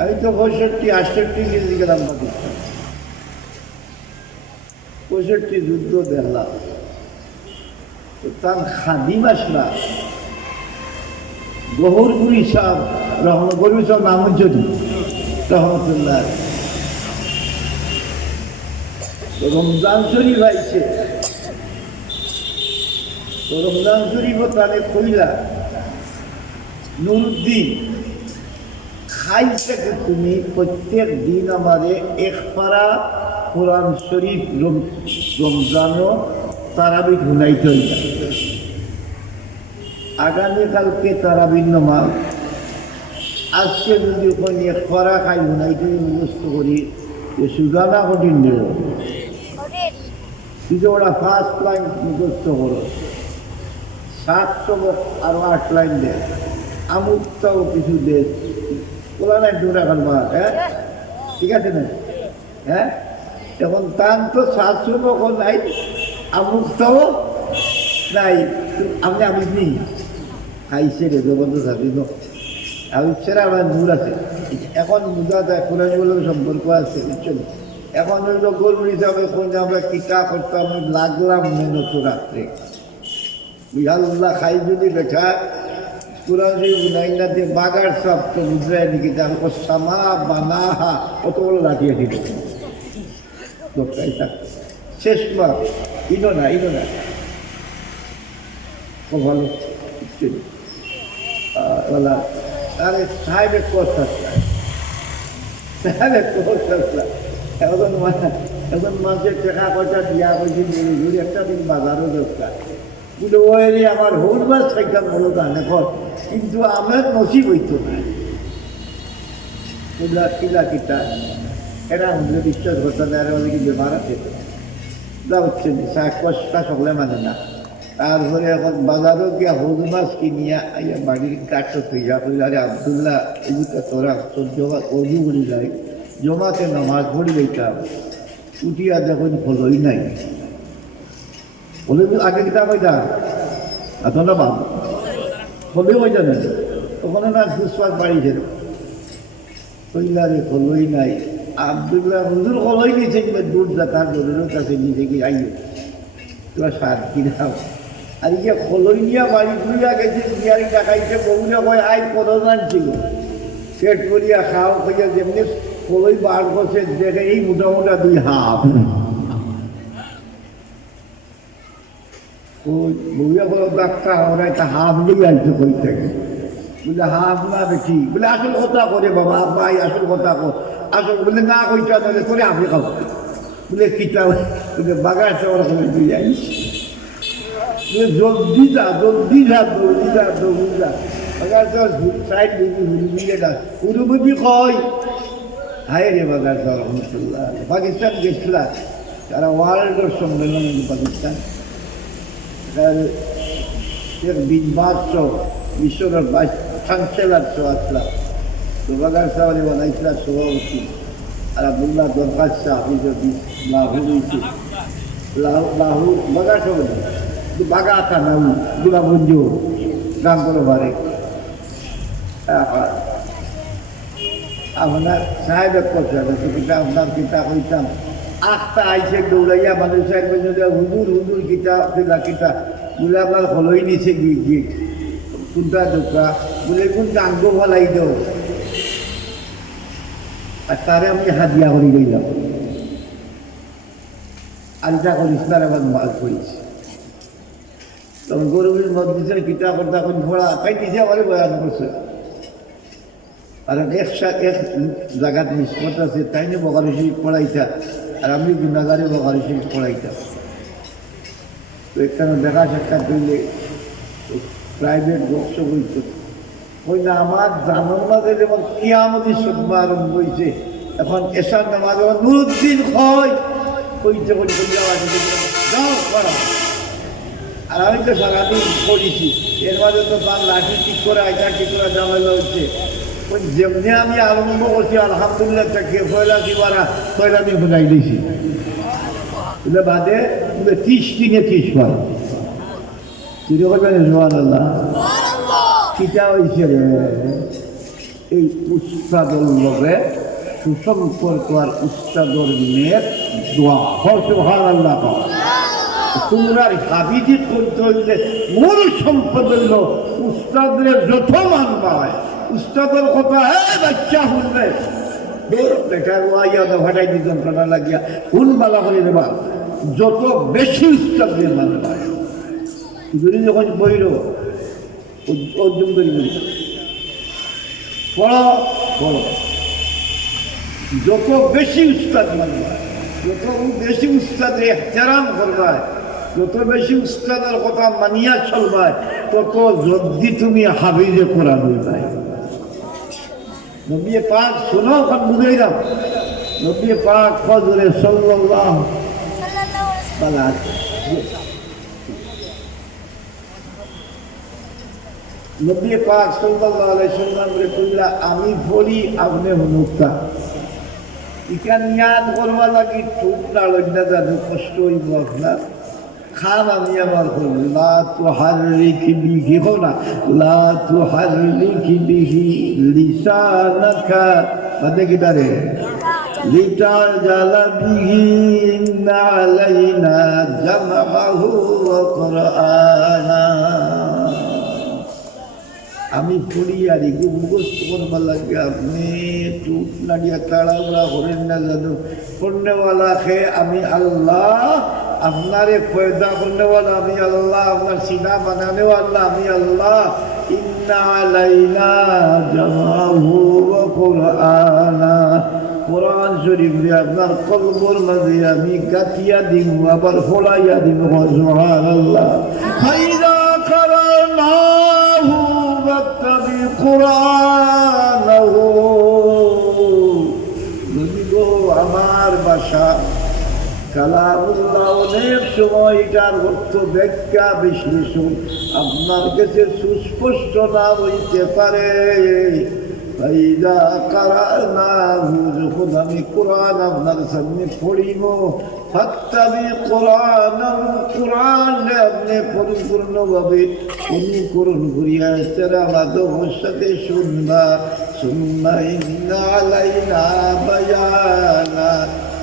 আমি তো 65-68 গেছি গেলাম পাকিস্তান 65 যুদ্ধ দেখলাম তার খাদিম আসলা গহরপুরি সাহ গরিব সাহ নাম যদি রহমতুল্লাহ রমজান শরীফ আইছে রমজান শরীফ তাহলে কইলা নুরুদ্দিন খাইছে তুমি প্রত্যেক দিন আমাদের এক পারা কোরআন শরীফ রমজানও তারাবি ঘুনাইতে হইল আগামীকালকে তারাবির নামাজ আজকে যদি ওখানে এক পারা খাই ঘুনাইতে মুখস্থ করি সুগানা কঠিন দেব কিন্তু ওরা 1 লাইন মুখস্থ করো 700 আরো 8 লাইন দেয় আমুকটাও কিছু দেশ ওরা নাই ডোরা খালবা হ্যাঁ ঠিক আছে না হ্যাঁ এখন তার তো 700 কখন নাই আমুকটাও নাই আমি নেই খাইছে রে জবন্ধ থাকি আমি সেরা আমার নূর আছে এখন মুদা দেয় কোরআনগুলোর সম্পর্ক আছে বুঝছেন এখন ওই লোক গরু হিসাবে কোন আমরা কিতা করতাম লাগলাম মেহনত রাত্রে বিহাল্লাহ খাই যদি বেঠা কোরআন বুনাই না দিয়ে বাগার সব তো মুদ্রায় নাকি তার সামা বানাহা কত বড় লাঠিয়ে দিল লোকটাই থাকতো শেষ মা ইনো না খুব ভালো বলা আরে সাহেবের কষ্ট আসলা সাহেবের কষ্ট আসলা এখন মাসের টাকা পয়সা দিয়া পয়সা নিয়ে ঘুরে একটা দিন বাজারও দরকার কিন্তু ওই আমার হলবার সাইকেল বলো না এখন কিন্তু আমার নসিব হইতো না ওগুলা কিলা কিতা এরা আমাদের বিশ্বাস করতে না এরা অনেকে বেমার আছে যা হচ্ছে কষ্টা সকলে মানে না তারপরে এখন বাজারও গিয়া হলুদ মাছ কিনিয়া আইয়া বাড়ির কাঠটা তৈয়া করলে আরে আবদুল্লাহ এগুলো তোরা তোর জমা অজু করি যায় জমাতে নামাজ পড়ি যাইতাম উঠিয়া যখন ফলই নাই বলে আগে কিতা কইতা এত না বাপ ফলে হয়ে যাবে ওখানে না সুস্বাদ বাড়িছে কইলারে ফলই নাই আবদুল্লাহ হুজুর ফলই নিয়েছে কিংবা দুধ তার দরের কাছে নিজে গিয়ে আইও তোরা সার কিনাও আর ইয়ে ফলই নিয়ে বাড়ি ঘুরিয়া গেছে বিয়ারি টাকাইছে বউরা কয় আই প্রধান ছিল পেট করিয়া খাও কইয়া যেমনি ফলই বার করছে দেখে এই মোটামোটা 2 হাফ ওই বউরা বলো ডাক্তার ওরা একটা হাফ দিয়ে আইছে কই থেকে বলে হাফ না বেশি বলে আসল কথা করে বাবা ভাই আসল কথা কর আসল বলে না কইটা তাহলে করে আপনি খাও বলে কিতা বলে বাগার শহর করে দিয়ে আইস জলদি যা জলদি যা জলদি যা জলদি যা বাগার শহর সাইড দিয়ে যা উরুবি কয় হায় রে বাগার শহর রহমতুল্লাহ পাকিস্তান গেছিলা তারা ওয়ার্ল্ডের সম্মেলন পাকিস্তান বিশ্বর চ্যান্সেলার আসলাম তো বাগার সাহেব বানাইছিলাম সভাপতি আর আব্দুল্লাহ দরকার শাহ লাহোর হয়েছে লাহোর বাগার সাহেব বাগা আতা নাম গুলাবঞ্জ গান করে বারে আপনার সাহেবের কথা কিতা আপনার কিতা কইতাম আখটা আইসে দৌড়াইয়া মানুষ হুজুর হুজুর কিতা কিতা কিতা বলে আপনার হলই নিচে গিয়ে কোনটা দোকা বলে কোন টাঙ্গ ফলাই দাও আর তারে আমি হাদিয়া করে গেলাম আর এটা করিস তার আবার মাল করিস তখন গরমের মধ্যে কিতা করতা কোন ঘোড়া তাই নিজে আমার বয়ান করছে আর এক জায়গাতে নিষ্পত আছে তাই নিয়ে বকারি শরীফ পড়াইতা আর আমি গুণাগারে বকারি শরীফ পড়াইতাম তো এখানে দেখা সাক্ষাৎ করলে প্রাইভেট বক্স বইত ওই না আমার জানার মাঝে যেমন কিয়ামতি সদ্মা আরম্ভ হয়েছে এখন এসার নামাজ নুরুদ্দিন হয় কইতে যাও করা আর আমি তো সারাদিন করেছি এর মাঝে তো তার লাঠি ঠিক করে আইটা ঠিক করে ঝামেলা হচ্ছে ওই যেমনি আমি আরম্ভ করছি আলহামদুলিল্লাহ তাকে পয়লা দিবারা পয়লা আমি বোঝাই দিয়েছি বলে বাদে 30 দিনে 30 বার চিঠি করবেন সুবহানাল্লাহ কিটা হয়েছে রে এই উস্তাদর লগে সুসম্পর্ক আর উস্তাদর মেয়ের দোয়া সুবহানাল্লাহ তোমরা হাবিজি করতে হইলে মূল সম্পদ হইল উস্তাদের যত মান পায় উস্তাদের কথা বাচ্চা শুনবে বেকার ওয়াইয়া ভাটাই দিতাম কাটা লাগিয়া কোন বালা করে দেবা যত বেশি উস্তাদের মান পায় যদি যখন বইল অর্জন করি বলি পড়ো পড়ো যত বেশি উস্তাদ মানবা যত বেশি উস্তাদের এহতেরাম করবায় যত বেশি উস্তাদের কথা মানিয়া চলবায় তত জলদি তুমি হাবিজে কোরআন হইবাই নবী পাক শোনো এখন বুঝাই দাও নবী পাক ফজরে সাল্লাল্লাহু নবী পাক সাল্লাল্লাহু আলাইহি সাল্লাম রে কইলা আমি বলি আপনি হুনুকা ইকান নিয়াত করবা লাগি ঠুক না লজ্জা জানি কষ্ট হইব আপনার খান আমি আমার করব লা তুহাররিক বিহি হোনা লা তুহাররিক বিহি লিসানাকা মানে কি দারে লিটার জালা বিহি আলাইনা জামাহু ওয়া কুরআনা আমি পড়ি আর এগুলো মুখস্থ করবার লাগে আপনি টুট নাড়িয়া তাড়াউড়া করেন না জানো করনেওয়ালা খে আমি আল্লাহ আপনারে পয়দা করনেওয়ালা আমি আল্লাহ আপনার সিনা বানানেওয়ালা আমি আল্লাহ আলাইনা জামাহু ওয়া কুরআনা কোরআন শরীফ আপনার কলবর মাঝে আমি গাতিয়া দিব আবার ফোলাইয়া দিব সুবহানাল্লাহ ফাইদা কারানাহু ওয়াত্তাবি কুরআনাহু বুঝিগো আমার ভাষা কালামুল্লাহ অনেক সময় এটার অর্থ ব্যাখ্যা বিশ্লেষণ আপনার কাছে সুস্পষ্ট না হইতে পারে ফাইদা কারানাহু যখন আমি কোরআন আপনার সামনে পড়িব ফাত্তাবি কুরআনাহু কোরআনে আপনি পরিপূর্ণভাবে অনুকরণ করিয়া তারা মাধ্যমের সাথে শুনবা সুন্না ইন্না আলাইনা বায়ানা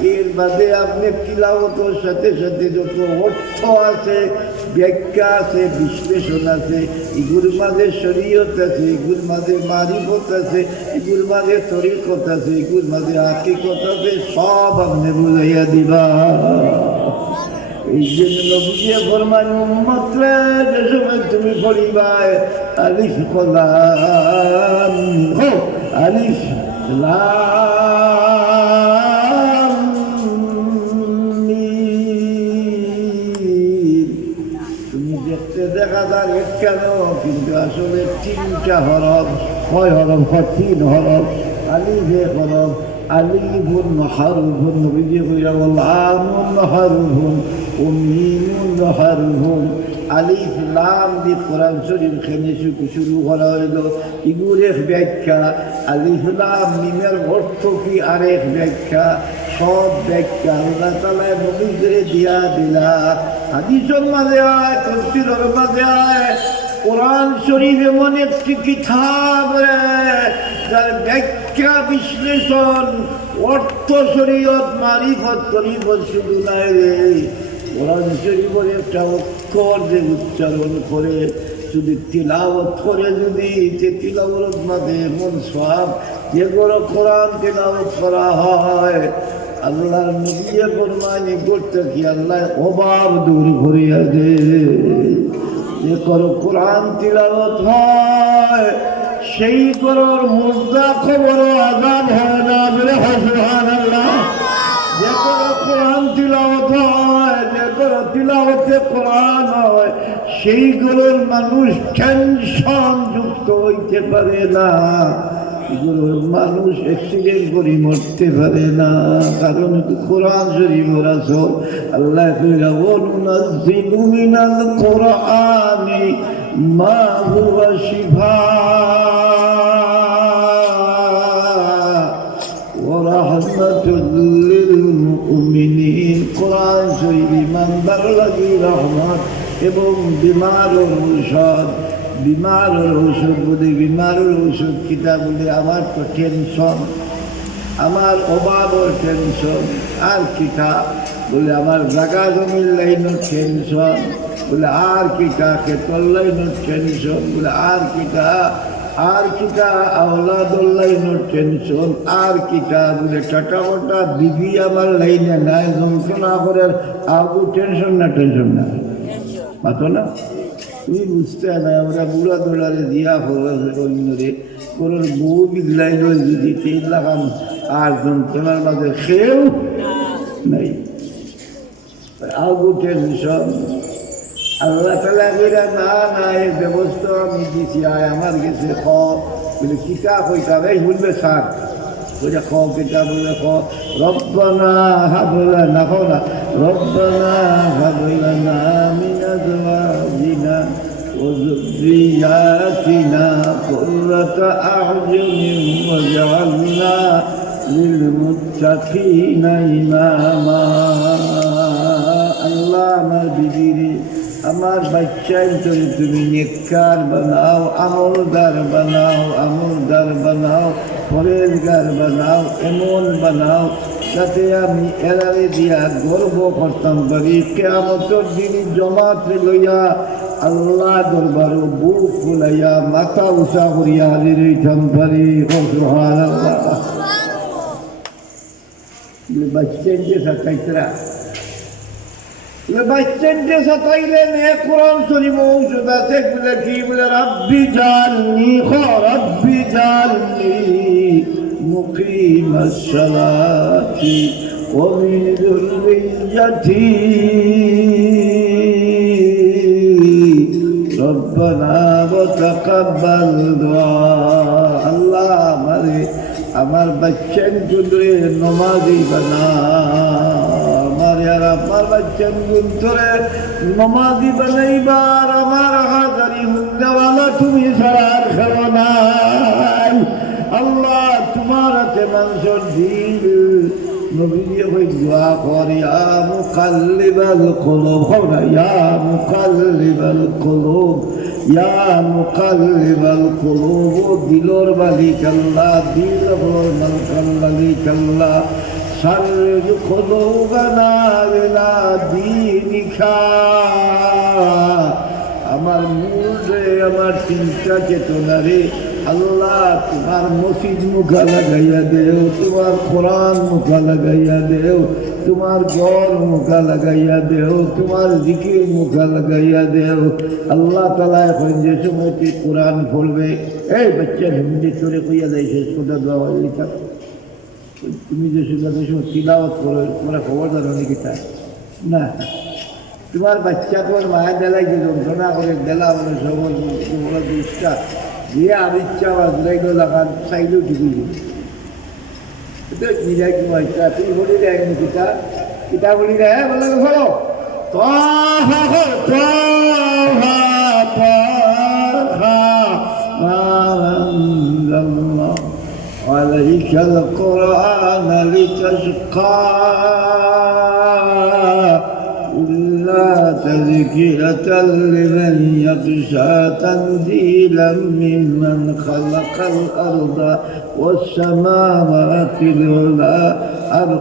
এর বাদে আপনি তিলাওয়াতের সাথে সাথে যত অর্থ আছে ব্যাখ্যা আছে বিশ্লেষণ আছে এগুলোর মাঝে শরীয়ত আছে এগুলোর মাঝে মারিফত আছে এগুলোর মাঝে তরিকত আছে এগুলোর মাঝে হাকিকত আছে সব আপনি বুঝাইয়া দিবা এই জন্য নবীয়ে ফরমান উম্মত রে যে সময় তুমি পড়িবা আলিফ কলাম হো আলিফ লাম মিম তুমি দেখতে দেখা যায় কেন কিন্তু আসলে তিনটা হরফ কয় হরফ তিন হরফ আলিফে হরফ আলিফুন হারফুন নবীজি কইরা বল লামুন হারফুন ও মিমুন হারফুন আলিফ লাম দিয়ে কোরআন শরীফ খেনে শুরু করা হইল এগুলোর ব্যাখ্যা আলিফ লাম মিমের অর্থ কি আরেক ব্যাখ্যা সব ব্যাখ্যা আল্লাহ তাআলা নবীকে দিয়া দিলা হাদিসের মাঝে আয় তাফসীরের মাঝে আয় কোরআন শরীফ এমন একটি কিতাব যার ব্যাখ্যা বিশ্লেষণ অর্থ শরীয়ত মারিফত তরিকত শুধু নাই রে কোরআন শরীফের একটা অক্ষর যে উচ্চারণ করে যদি তিলাওয়াত করে যদি যে তিলাওয়াত মাঝে এমন সওয়াব যে বড় কোরআন তিলাওয়াত করা হয় আল্লাহর নবী ফরমান করতে কি আল্লাহ অভাব দূর করিয়া দে যে করো কোরআন তিলাওয়াত হয় সেই করোর মুর্দা খবর আযাব হয় না বলে সুবহানাল্লাহ যে করো কোরআন তিলাওয়াত হয় যে করো তিলাওয়াতে কোরআন হয় সেই গরুর মানুষ টেনশন যুক্ত হইতে পারে না গরুর মানুষ অ্যাক্সিডেন্ট করে মরতে পারে না কারণ কোরআন শরীফের আসল আল্লাহ কইরা ওয়ানুনাজ্জিলু মিনাল কোরআনি মা হুয়া শিফা ওয়া রাহমাতুল লিল মুমিনিন কোরআন শরীফ ইমানদার লাগি রহমত এবং বিমারের ঔষধ বিমারের ঔষধ বলে বিমারের ঔষধ কিতা বলে আমার তো টেনশন আমার অভাবের টেনশন আর কিতা বলে আমার জাগা জমির লাইনের টেনশন বলে আর কিতা ক্ষেতর লাইনের টেনশন বলে আর কিতা আওলাদুল লাইনের টেনশন আর কিতা বলে টাটা মোটা বিবি আমার লাইনে নাই যন্ত্রণা করে আগু টেনশন না পাতো না তুমি বুঝতে না আমরা বুড়া দোলারে দিয়া অন্যরে কোনো বউ বিগলাই নয় যদি 3 লাখ আর যন্ত্রণার মাঝে খেয়েও নাই আগু টেনশন আল্লাহ তাআলা কইরা না এই ব্যবস্থা আমি দিছি আয় আমার কাছে বলে কিতাব হইতা ভাই বলবে স্যার ওইটা কিতাব বলে রব্বানা হাব লানা রব্বানা হাব লানা মিন আজওয়াজিনা ওয়া যুররিয়াতিনা কুররাতা আ'য়ুনিন ওয়াজআলনা লিল মুত্তাকিনা ইমামা আল্লাহ আমার বিবিরে আমার বাচ্চাই যদি তুমি নেককার বানাও আমলদার বানাও পরেজগার বানাও এমন বানাও যাতে আমি এরারে দিয়া গর্ব করতাম পারি কিয়ামতের দিন জমাতে লইয়া আল্লাহ দরবারে বুক ফুলাইয়া মাথা উঁচা করিয়া হাজির হইতাম পারি সুবহানাল্লাহ বাচ্চাই যে থাকাইতরা বাচ্চাকে সাতাইলেন এ কোরআন শরীফ ঔষধ আছে বলে কি বলে রাব্বি জালনি মুকিমাস সালাতি ওয়া মিন যুররিয়্যাতি রব্বানা ওয়া তাকাব্বাল দুআ। আল্লাহ আমার বাচ্চাকে নমাজি বানা, আমার বাচ্চা তোরে নমাজি বানাইবার আমার হাজারি হুন্ডাওয়ালা তুমি ছাড়া আর খেলো নাই। আল্লাহ তোমার হাতে মানুষের দিল নবীয়ে হই দোয়া কর ইয়া মুকাল্লিবাল কুলুব, ইয়া মুকাল্লিবাল কুলুব, ইয়া মুকাল্লিবাল কুলুব। দিলর মালিক আল্লাহ, দিল মালিক আল্লাহ। সারজ কুলুবানা ইলা দীনিকা। আমার মূলে আমার চিন্তা চেতনা রে আল্লাহ তোমার মসজিদ মুখা লাগাইয়া দেও, তোমার কোরআন মুখা লাগাইয়া দেও, তোমার ঘর মুখা লাগাইয়া দেও, তোমার জিকির মুখা লাগাইয়া দেও। আল্লাহ তাআলা এখন যে সময় কোরআন পড়বে, এই বাচ্চা হিন্দি চলে কইয়া দেয় শেষ কথা দোয়া লিখা। তুমি যে সময় তিলাওয়াত করো তোমরা খবরদার অনেকে চায় না। তোমার বাচ্চা তোমার মায়ের দেলায় যে যন্ত্রণা করে দেলা বলে সবল তোমরা ইচ্ছা যে আমি ইচ্ছা আমার ঘুরাইলো লাগান চাইলেও ঢুকি নিরাই তোমার ইচ্ছা। তুমি বলি দেয় কিতা কিতা বলি দেয় বলে ধরো عليك القرآن لتشقى إلا تذكرة لمن يخشى تنزيلا ممن خلق الأرض والسماوات العلى.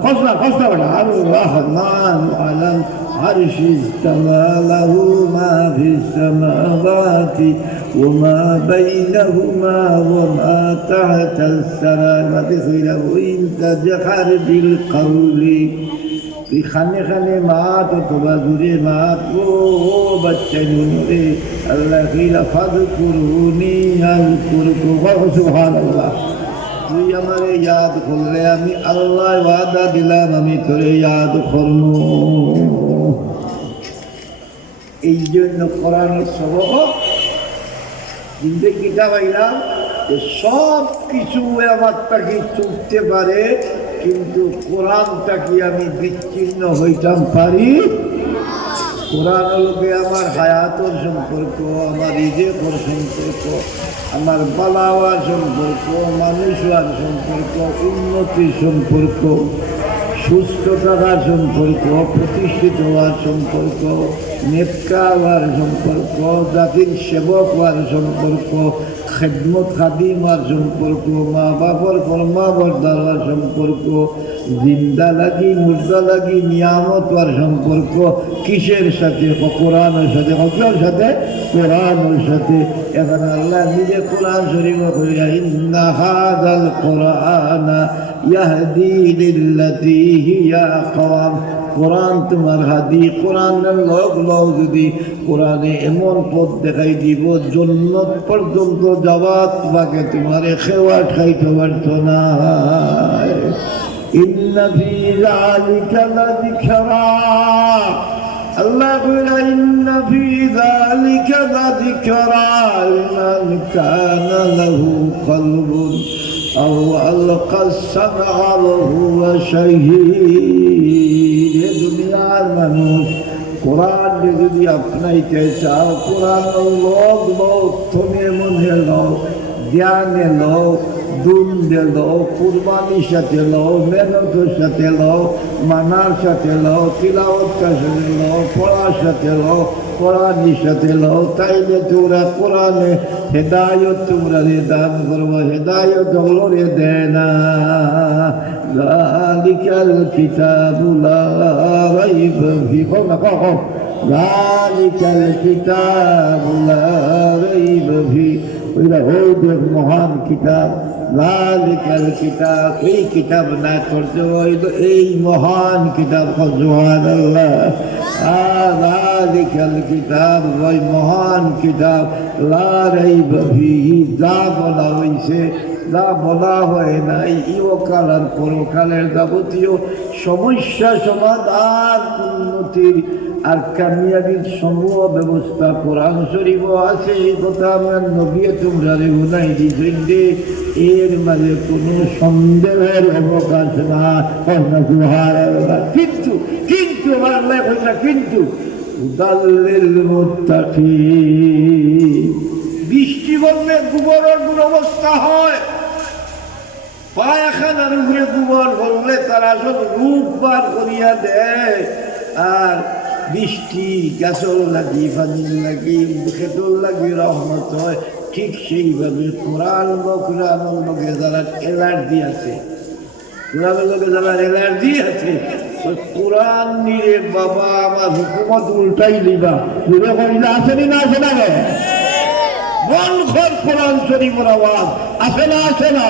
قصنا الرحمن على العرش استوى له ما في السماوات وما بينهما وما تحت الثرى وادخله إن تجهر بالقول। খানে খানে মাত অথবা দূরে মাত ও বাচ্চা নুরে আল্লাহ কিলা ফাদকুরুনি আযকুরকুম। সুবহানাল্লাহ। তুই আমারে ইয়াদ করলে আমি আল্লাহ ওয়াদা দিলাম আমি তোরে ইয়াদ করবো। এই জন্য কোরআনের সবক জিন্দেগিটা পাইলাম যে সব কিছু আমার তাকে চলতে পারে, কিন্তু কোরআনটা কি আমি বিচ্ছিন্ন হইতাম পারি? কোরআন লোকে আমার হায়াতর সম্পর্ক, আমার রিজেকর সম্পর্ক, আমার বালাওয়ার সম্পর্ক, মানুষ হওয়ার সম্পর্ক, উন্নতির সম্পর্ক, সুস্থ থাকার সম্পর্ক, প্রতিষ্ঠিত হওয়ার সম্পর্ক, নেতা হওয়ার সম্পর্ক, জাতির সেবক হওয়ার সম্পর্ক, খেদমত খাদিম হওয়ার সম্পর্ক, মা বাবার ফরমাবরদার হওয়ার সম্পর্ক, জিন্দা লাগি মুর্দা লাগি নিয়ামত হওয়ার সম্পর্ক কিসের সাথে? কোরআনের সাথে। কতর সাথে? কোরআনের সাথে। এখন আল্লাহ নিজে কোরআন শরীফ কইরা ইন্না হাযাল কোরআনা ইয়াহদি লিল্লাতী হিয়া আকওয়াম। কোরআন তোমার হাদি। কোরআনের লোক যদি কোরআনে এমন পথ দেখাই দিব জান্নাত পর্যন্ত যাওয়ার তোমাকে তোমারে খেওয়া খাইতে পারত না। ইন্না ফি যালিকা লাযিকরা। আল্লাহ কইরা ইন্না ফি যালিকা লাযিকরা লিমান কানা লাহু কলবুন আও আলকা সামআ ওয়া হুয়া শাহীদ। এ দুনিয়ার মানুষ কোরআন যদি আপনাইতে চাও, কোরআন লোক তুমি মনে লও, জ্ঞানে লও, দুন্দে লও, কুরবানির সাথে লও, মেহনতের সাথে লও, মানার সাথে লও, তিলাওয়াতের সাথে লও, পড়ার সাথে লও, কোরআনের সাথে লও। তাইলে তোমরা কোরআনে হেদায়ত তোমরা দান করবো। হেদায়ত হলরে দেয় না। যালিকাল কিতাবু লা রাইবা ফীহি। যালিকাল কিতাবু লা রাইবা ফীহি। ওইটা ওই মহান কিতাব। যালিকাল কিতাব, এই কিতাব না করতে হইতো এই মহান কিতাব। সুবহানাল্লাহ। যালিকাল কিতাব, ওই মহান কিতাব, লা রাইবা ফীহি, যা বলা হয়েছে, যা বলা হয় নাই, ইহকাল আর পরকালের যাবতীয় সমস্যা সমাধান, উন্নতির আর কামিয়াবির সমূহ ব্যবস্থা কোরআন শরীফ আছে। এই কথা আমার নবী তোমরা উনাই দিয়েছেন যে এর মাঝে কোনো সন্দেহের অবকাশ না। কিন্তু কিন্তু আমার আল্লাহ কই না কিন্তু উদাল্লিল মুত্তাকিন, বৃষ্টি বললে গোবরের দুরবস্থা হয়, পায়খানার উপরে গোবর বললে তারা সব রূপ বার করিয়া দেয়। আর বৃষ্টি গাছর লাগি, পানির লাগি, খেতর লাগি রহমত হয়। ঠিক সেইভাবে কোরআনের লগে যারা এলার্জি আছে, কোরআনের লগে যারা এলার্জি আছে, কোরআন নিয়ে বাবা আমার হুকুমত উল্টাই লিবা দূরে করিলে আসেনি না, আসে না রে মন খর কোরআন শরীফের আওয়াজ আসে না, আসে না।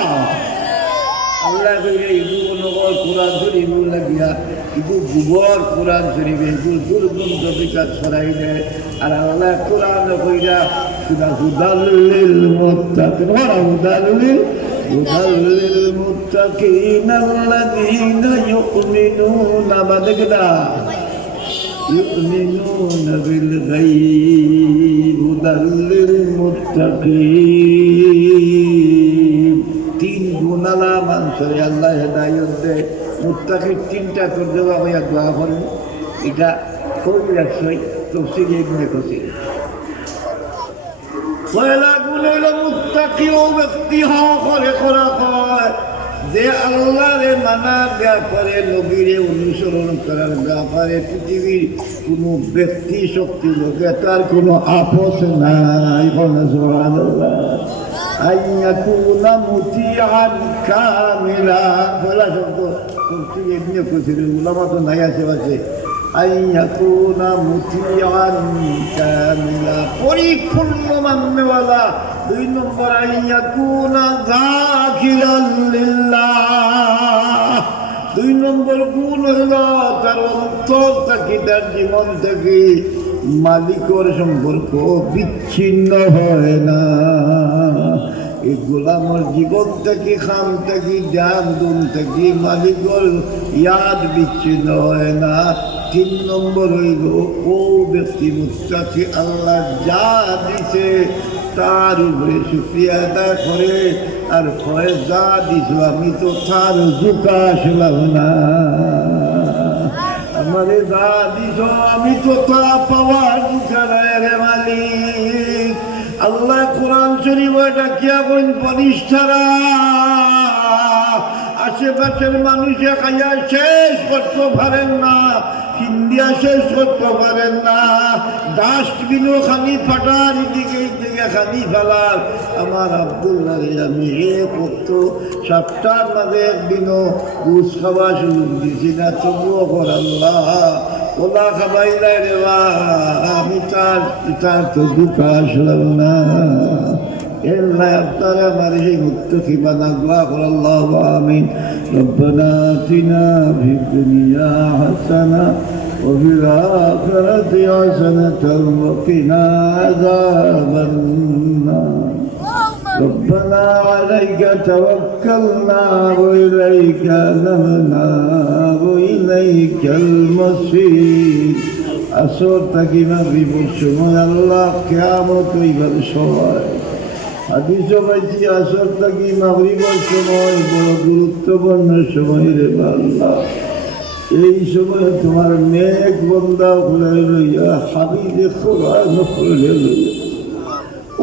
আল্লাহ নগর কোরআন শরীফ লাগিয়া কিন্তু গোবর কোরআন শরীফে দুর্গন্ধ বিকাশ ছড়াই দেয়। আর আল্লাহ কোরআন কইরা সুদা হুদাল্লিল মুত্তাকিন, হুদাল্লিল মুত্তাকিন আল্লাযীনা ইউমিনুনা বাদিগদা ইউমিনুনা বিল গায়ব, হুদাল্লিল মুত্তাকিন। তিন গুণালা মানুষের আল্লাহ হেদায়ত দেয়। মুত্তাকির তিনটা তর্জমা হইয়া দোয়া করেন, এটা খুব একশোই তফসিল ইবনে কাসির। পয়লা গুণ হইল মুত্তাকি ও ব্যক্তি হরে করা হয় যে আল্লাহরে মানা ব্যাপারে, নবীরে অনুসরণ করার ব্যাপারে পৃথিবীর কোনো ব্যক্তি শক্তি লোকে তার কোনো আপোষ নাই। সুবহানাল্লাহ। আইয়াকুনা মুতিআন কামিলা, বলা শব্দ তফসিল ইবনে কাসির, উলামা তো নাই আশেপাশে। আইয়াকুনা মুতিআন কামিলা, পরিপূর্ণ মাননেওয়ালা। দুই নম্বর আইয়াকুনা যাকিরান লিল্লাহ, দুই নম্বর গুণ হইল তার অন্তর থাকি, তার জীবন থেকে মালিকর সম্পর্ক বিচ্ছিন্ন হয় না। এই গোলামর জীবন থেকে, খাম থেকে, জ্ঞান দুন থেকে মালিকর ইয়াদ বিচ্ছিন্ন হয় না। তিন নম্বর হইল ও ব্যক্তি মুত্তাকি আল্লাহ যা দিছে তার উপরে শুকরিয়া আদায় করে, আর ভয় যা দিছ আমি তো তার জুকা আসলাম না, আমারে যা দিছ আমি তো তা পাওয়ার জুকা নাই রে মালিক। আল্লাহ কোরআন শরীফ ডাকিয়া বইন প্রতিষ্ঠারা, আশেপাশের মানুষে খাইয়া শেষ করতে পারেন না, কিন্দিয়া শেষ করতে পারেন না। ডাস্টবিনও খানি ফাটার, দিকে দিকে খানি ফেলার। আমার আব্দুল্লাহ আমি করত 7টার মাঝে একদিনও ঘুষ খাওয়া সুযোগ দিছি না, তবুও কর আল্লাহ ওলা খাবাই নাই রে বা, আমি তার তো দুঃখ আসলাম না। এল্লাহ আপনারা আমার সেই মুত্তাকি বানাগা কর আল্লাহ আমিন। রব্বানা আতিনা ফিদ দুনিয়া হাসানা ওয়া ফিল আখিরাতি হাসানাতাও ওয়া কিনা আযাবান নার। ربنا عليك توكلنا وإليك أنبنا وإليك المصير। আসর থাকি মাগরিবের সময় আল্লাহ কিয়ামত হইবার সময়, হাদিস পাইছি আসর থাকি মাগরিবের সময় বড় গুরুত্বপূর্ণ সময় রে আল্লাহ। এই সময় তোমার নেক বান্দা খুলে লইয়া, হাবিবে কোরআন খুলে লইয়া,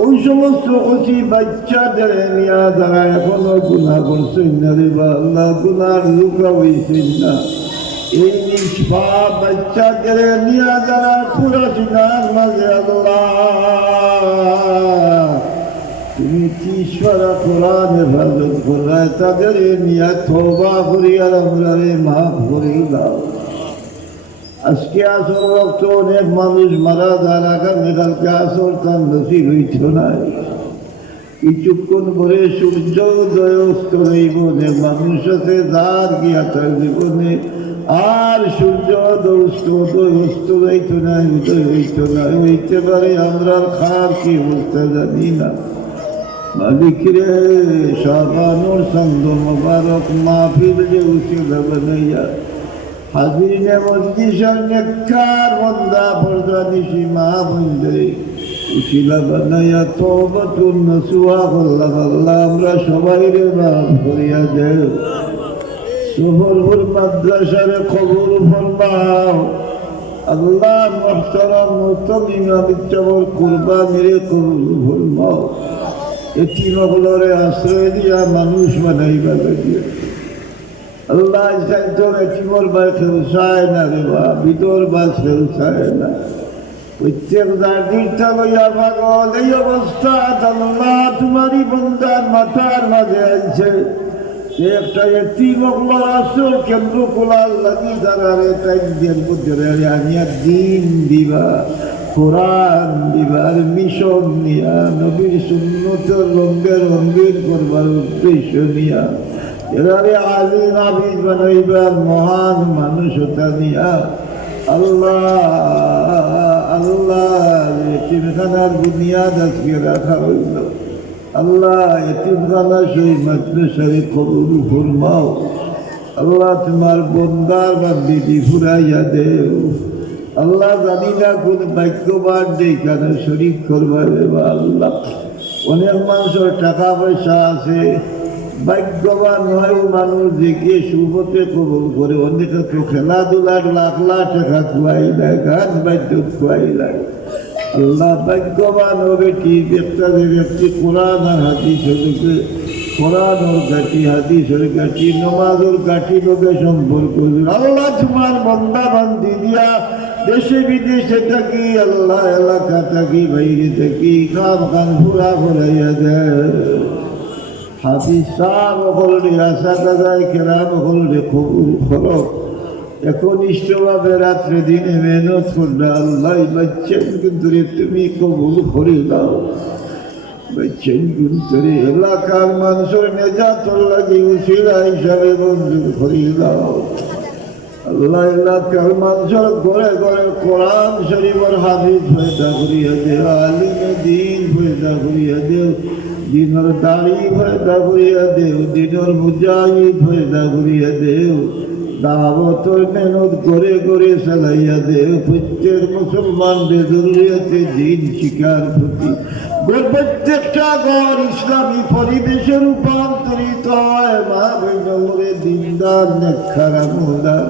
ওই সমস্ত কচি বাচ্চাদের নিয়ে যারা এখনো গুনাহ করছেন না রে আল্লাহ, গুনার লুকা হইছেন না, এই নিষ্পাপ বাচ্চাদের নিয়ে যারা পুরাচিনার মাঝে আল্লাহ তুমি তিসরা কোরআন হেফাজত করায়, তাদের নিয়ে তওবা করি আর আমরা মাফ করে দাও। আজকে আসর রক্ত অনেক মানুষ মারা যার, আগামীকালকে আসর তার নসিব হইত নাই। কিছুক্ষণ পরে সূর্য উদয় অস্ত রইব, অনেক মানুষ আছে যার গিয়া তার জীবনে আর সূর্য উদয় অস্ত হইত না, উদয় হইত না, হইতে পারে আমরা খার কি অবস্থা জানি না। মালিক রে শাবানুর চন্দ্র মোবারক মাহফিল যে উচিলা বানাইয়া হাজিরিনে মজলিসের নেককার বন্দা পর্দা নিশি মা বন্ধে উচিলা বানাইয়া তওবাতুন নসুহা করলাম। আল্লাহ আমরা সবাই রে মাফ করিয়া দেও। সফরপুর মাদ্রাসারে কবুল ফরমাও আল্লাহ। মুহতারাম মুহতামিম আবিত্তাবর কুরবানিরে কবুল ফরমাও। এতিমগুলোরে আশ্রয় দিয়া মানুষ বানাইবা লাগে আল্লাহ। তোর এতিমর বা খেলসায় না রে বা ভিতর বা খেলসায় না। প্রত্যেক দাঁড়িটা লইয়া পাগল এই অবস্থা আল্লাহ তোমারই বন্দার মাথার মাঝে আছে। একটা এতিমগুলোর আসল কেন্দ্র খোলার লাগি তারারে টাইমদের মধ্যে আনিয়া দিন দিবা, কোরআন দিবার মিশন নিয়া, নবীর সুন্নতের রঙ্গের করবার উদ্দেশ্য নিয়া এরারে আলিম আবিদ বানাইবার মহান মানুষতা নিয়া আল্লাহ আল্লাহ এতিমখানার বুনিয়াদ আজকে রাখা হইল। আল্লাহ এতিমখানা সেই মাদ্রাসারে কবুল ফরমাও আল্লাহ। তোমার বন্দার বান্দিটি ফুরাইয়া দেও আল্লাহ। জানি না কোন ভাগ্যবান যেখানে শরীর করবে বা আল্লাহ। অনেক মানুষের টাকা পয়সা আছে, ভাগ্যবান হয় মানুষ যে গিয়ে সুবতে কবুল করে। অনেকে তো খেলাধুলার লাখ লাখ টাকা খুয়াই দেয়, গান বাদ্য খুয়াই দেয়। আল্লাহ ভাগ্যবান হবে কি ব্যক্তি কোরআন আর হাদিসের লোকে, কোরআন ওর গাঠি হাদিসের গাঠি নমাজের গাঠি লোকে সম্পর্ক। আল্লাহ তোমার বন্দা বান্দি দিয়া দেশে বিদেশে থাকি আল্লাহ, এলাকা থাকি বাইরে থাকি কাম খান পুরা করাইয়া দেয়। হাফিজ সাহেব হলরে আসা দাদায় কেরাম হলরে কবুল করো। একনিষ্ঠভাবে রাত্রে দিনে মেহনত করলে আল্লাহ বাচ্চেন কিন্তু তুমি কবুল করে দাও। বাচ্চেন কিন্তু এলাকার মানুষের নেজাতর লাগি উচিলা হিসাবে মঞ্জুর করে দাও আল্লাহ। এলাকার মানুষের ঘরে ঘরে কোরআন শরীফের হাফিজ পয়দা করিয়া দেও, আলিমে দিন পয়দা করিয়া দেও, দিনের দাড়ি পয়দা করিয়া দেও, দিনের মুজাহিদ পয়দা করিয়া দেও। দাওয়াতর মেহনত করে করে চালাইয়া দেও। প্রত্যেক মুসলমানদের জরুরিয়াতে দিন শিকার প্রতি প্রত্যেকটা ঘর ইসলামী পরিবেশে রূপান্তরিত হয়। মা বেগমরে দিনদার নেখারা মোদার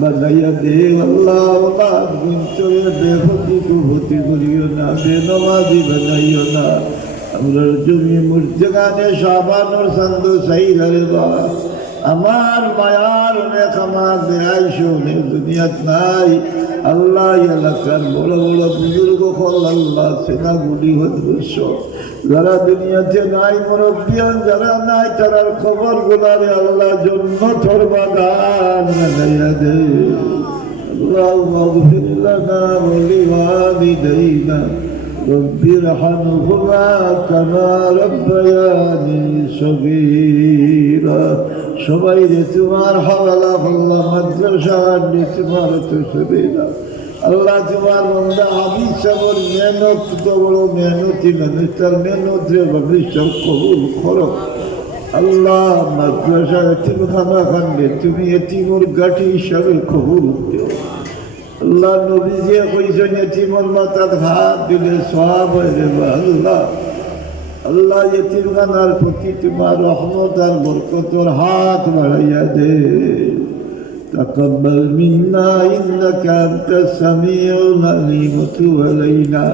বানাইয়া দেও আল্লাহ। ওলাদ গুঞ্চরে বেহতি কুভতি করিও না, বেনমাজি বানাইও না। আমরা জমি মুর্জগানে সাবানোর সন্দ সাই ধরে বা আমার মায়ার অনেক আমার বেআইশো অনেক দুনিয়াত নাই আল্লাহ। এলাকার বড় বড় বুজুর্গ হল আল্লাহ সেনাগুলি হদ্রস্য যারা দুনিয়াতে নাই, মুরব্বিয়ান যারা নাই তারার খবর গুলারে আল্লাহ জন্ম থরবা গান বানাইয়া দে। আল্লাহ মাগফির লানা ওয়া লিওয়ালিদাইনা রব্বির হামহুমা কামা রব্বায়ানি সগীরা। সবাই রে তোমার হওয়ালা হল্লা মাদ্রাসা তোমার তো সবেরা আল্লাহ। তোমার বন্দা হাবিজ সাবর মেহনত তো বড় মেহনতি মানুষ, তার মেহনত রে ভবিষ্যৎ কবুল করো আল্লাহ। মাদ্রাসা এতিমখানা খান্ডে তুমি এতিমর গাঠি হিসাবে কবুল দিও আল্লাহ। নবী যে কইছেন এতিমর মাথার হাত দিলে সওয়াব হয় রে আল্লাহ। আল্লাহ এতিমখানার প্রতি তোমার রহমত আর বরকতর হাত বাড়াইয়া দে। তাকাব্বাল মিন্না ইন্নাকা আনতাস সামিউল আলিম ওয়া তুব আলাইনা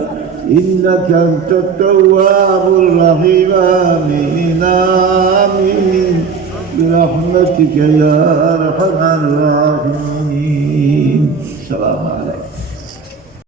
ইন্নাকা আনতাত তাওয়াবুর রহিম। আমিন আমিন বিরহমাতিকা ইয়া আরহামার রাহিমিন। আসসালামু আলাইকুম।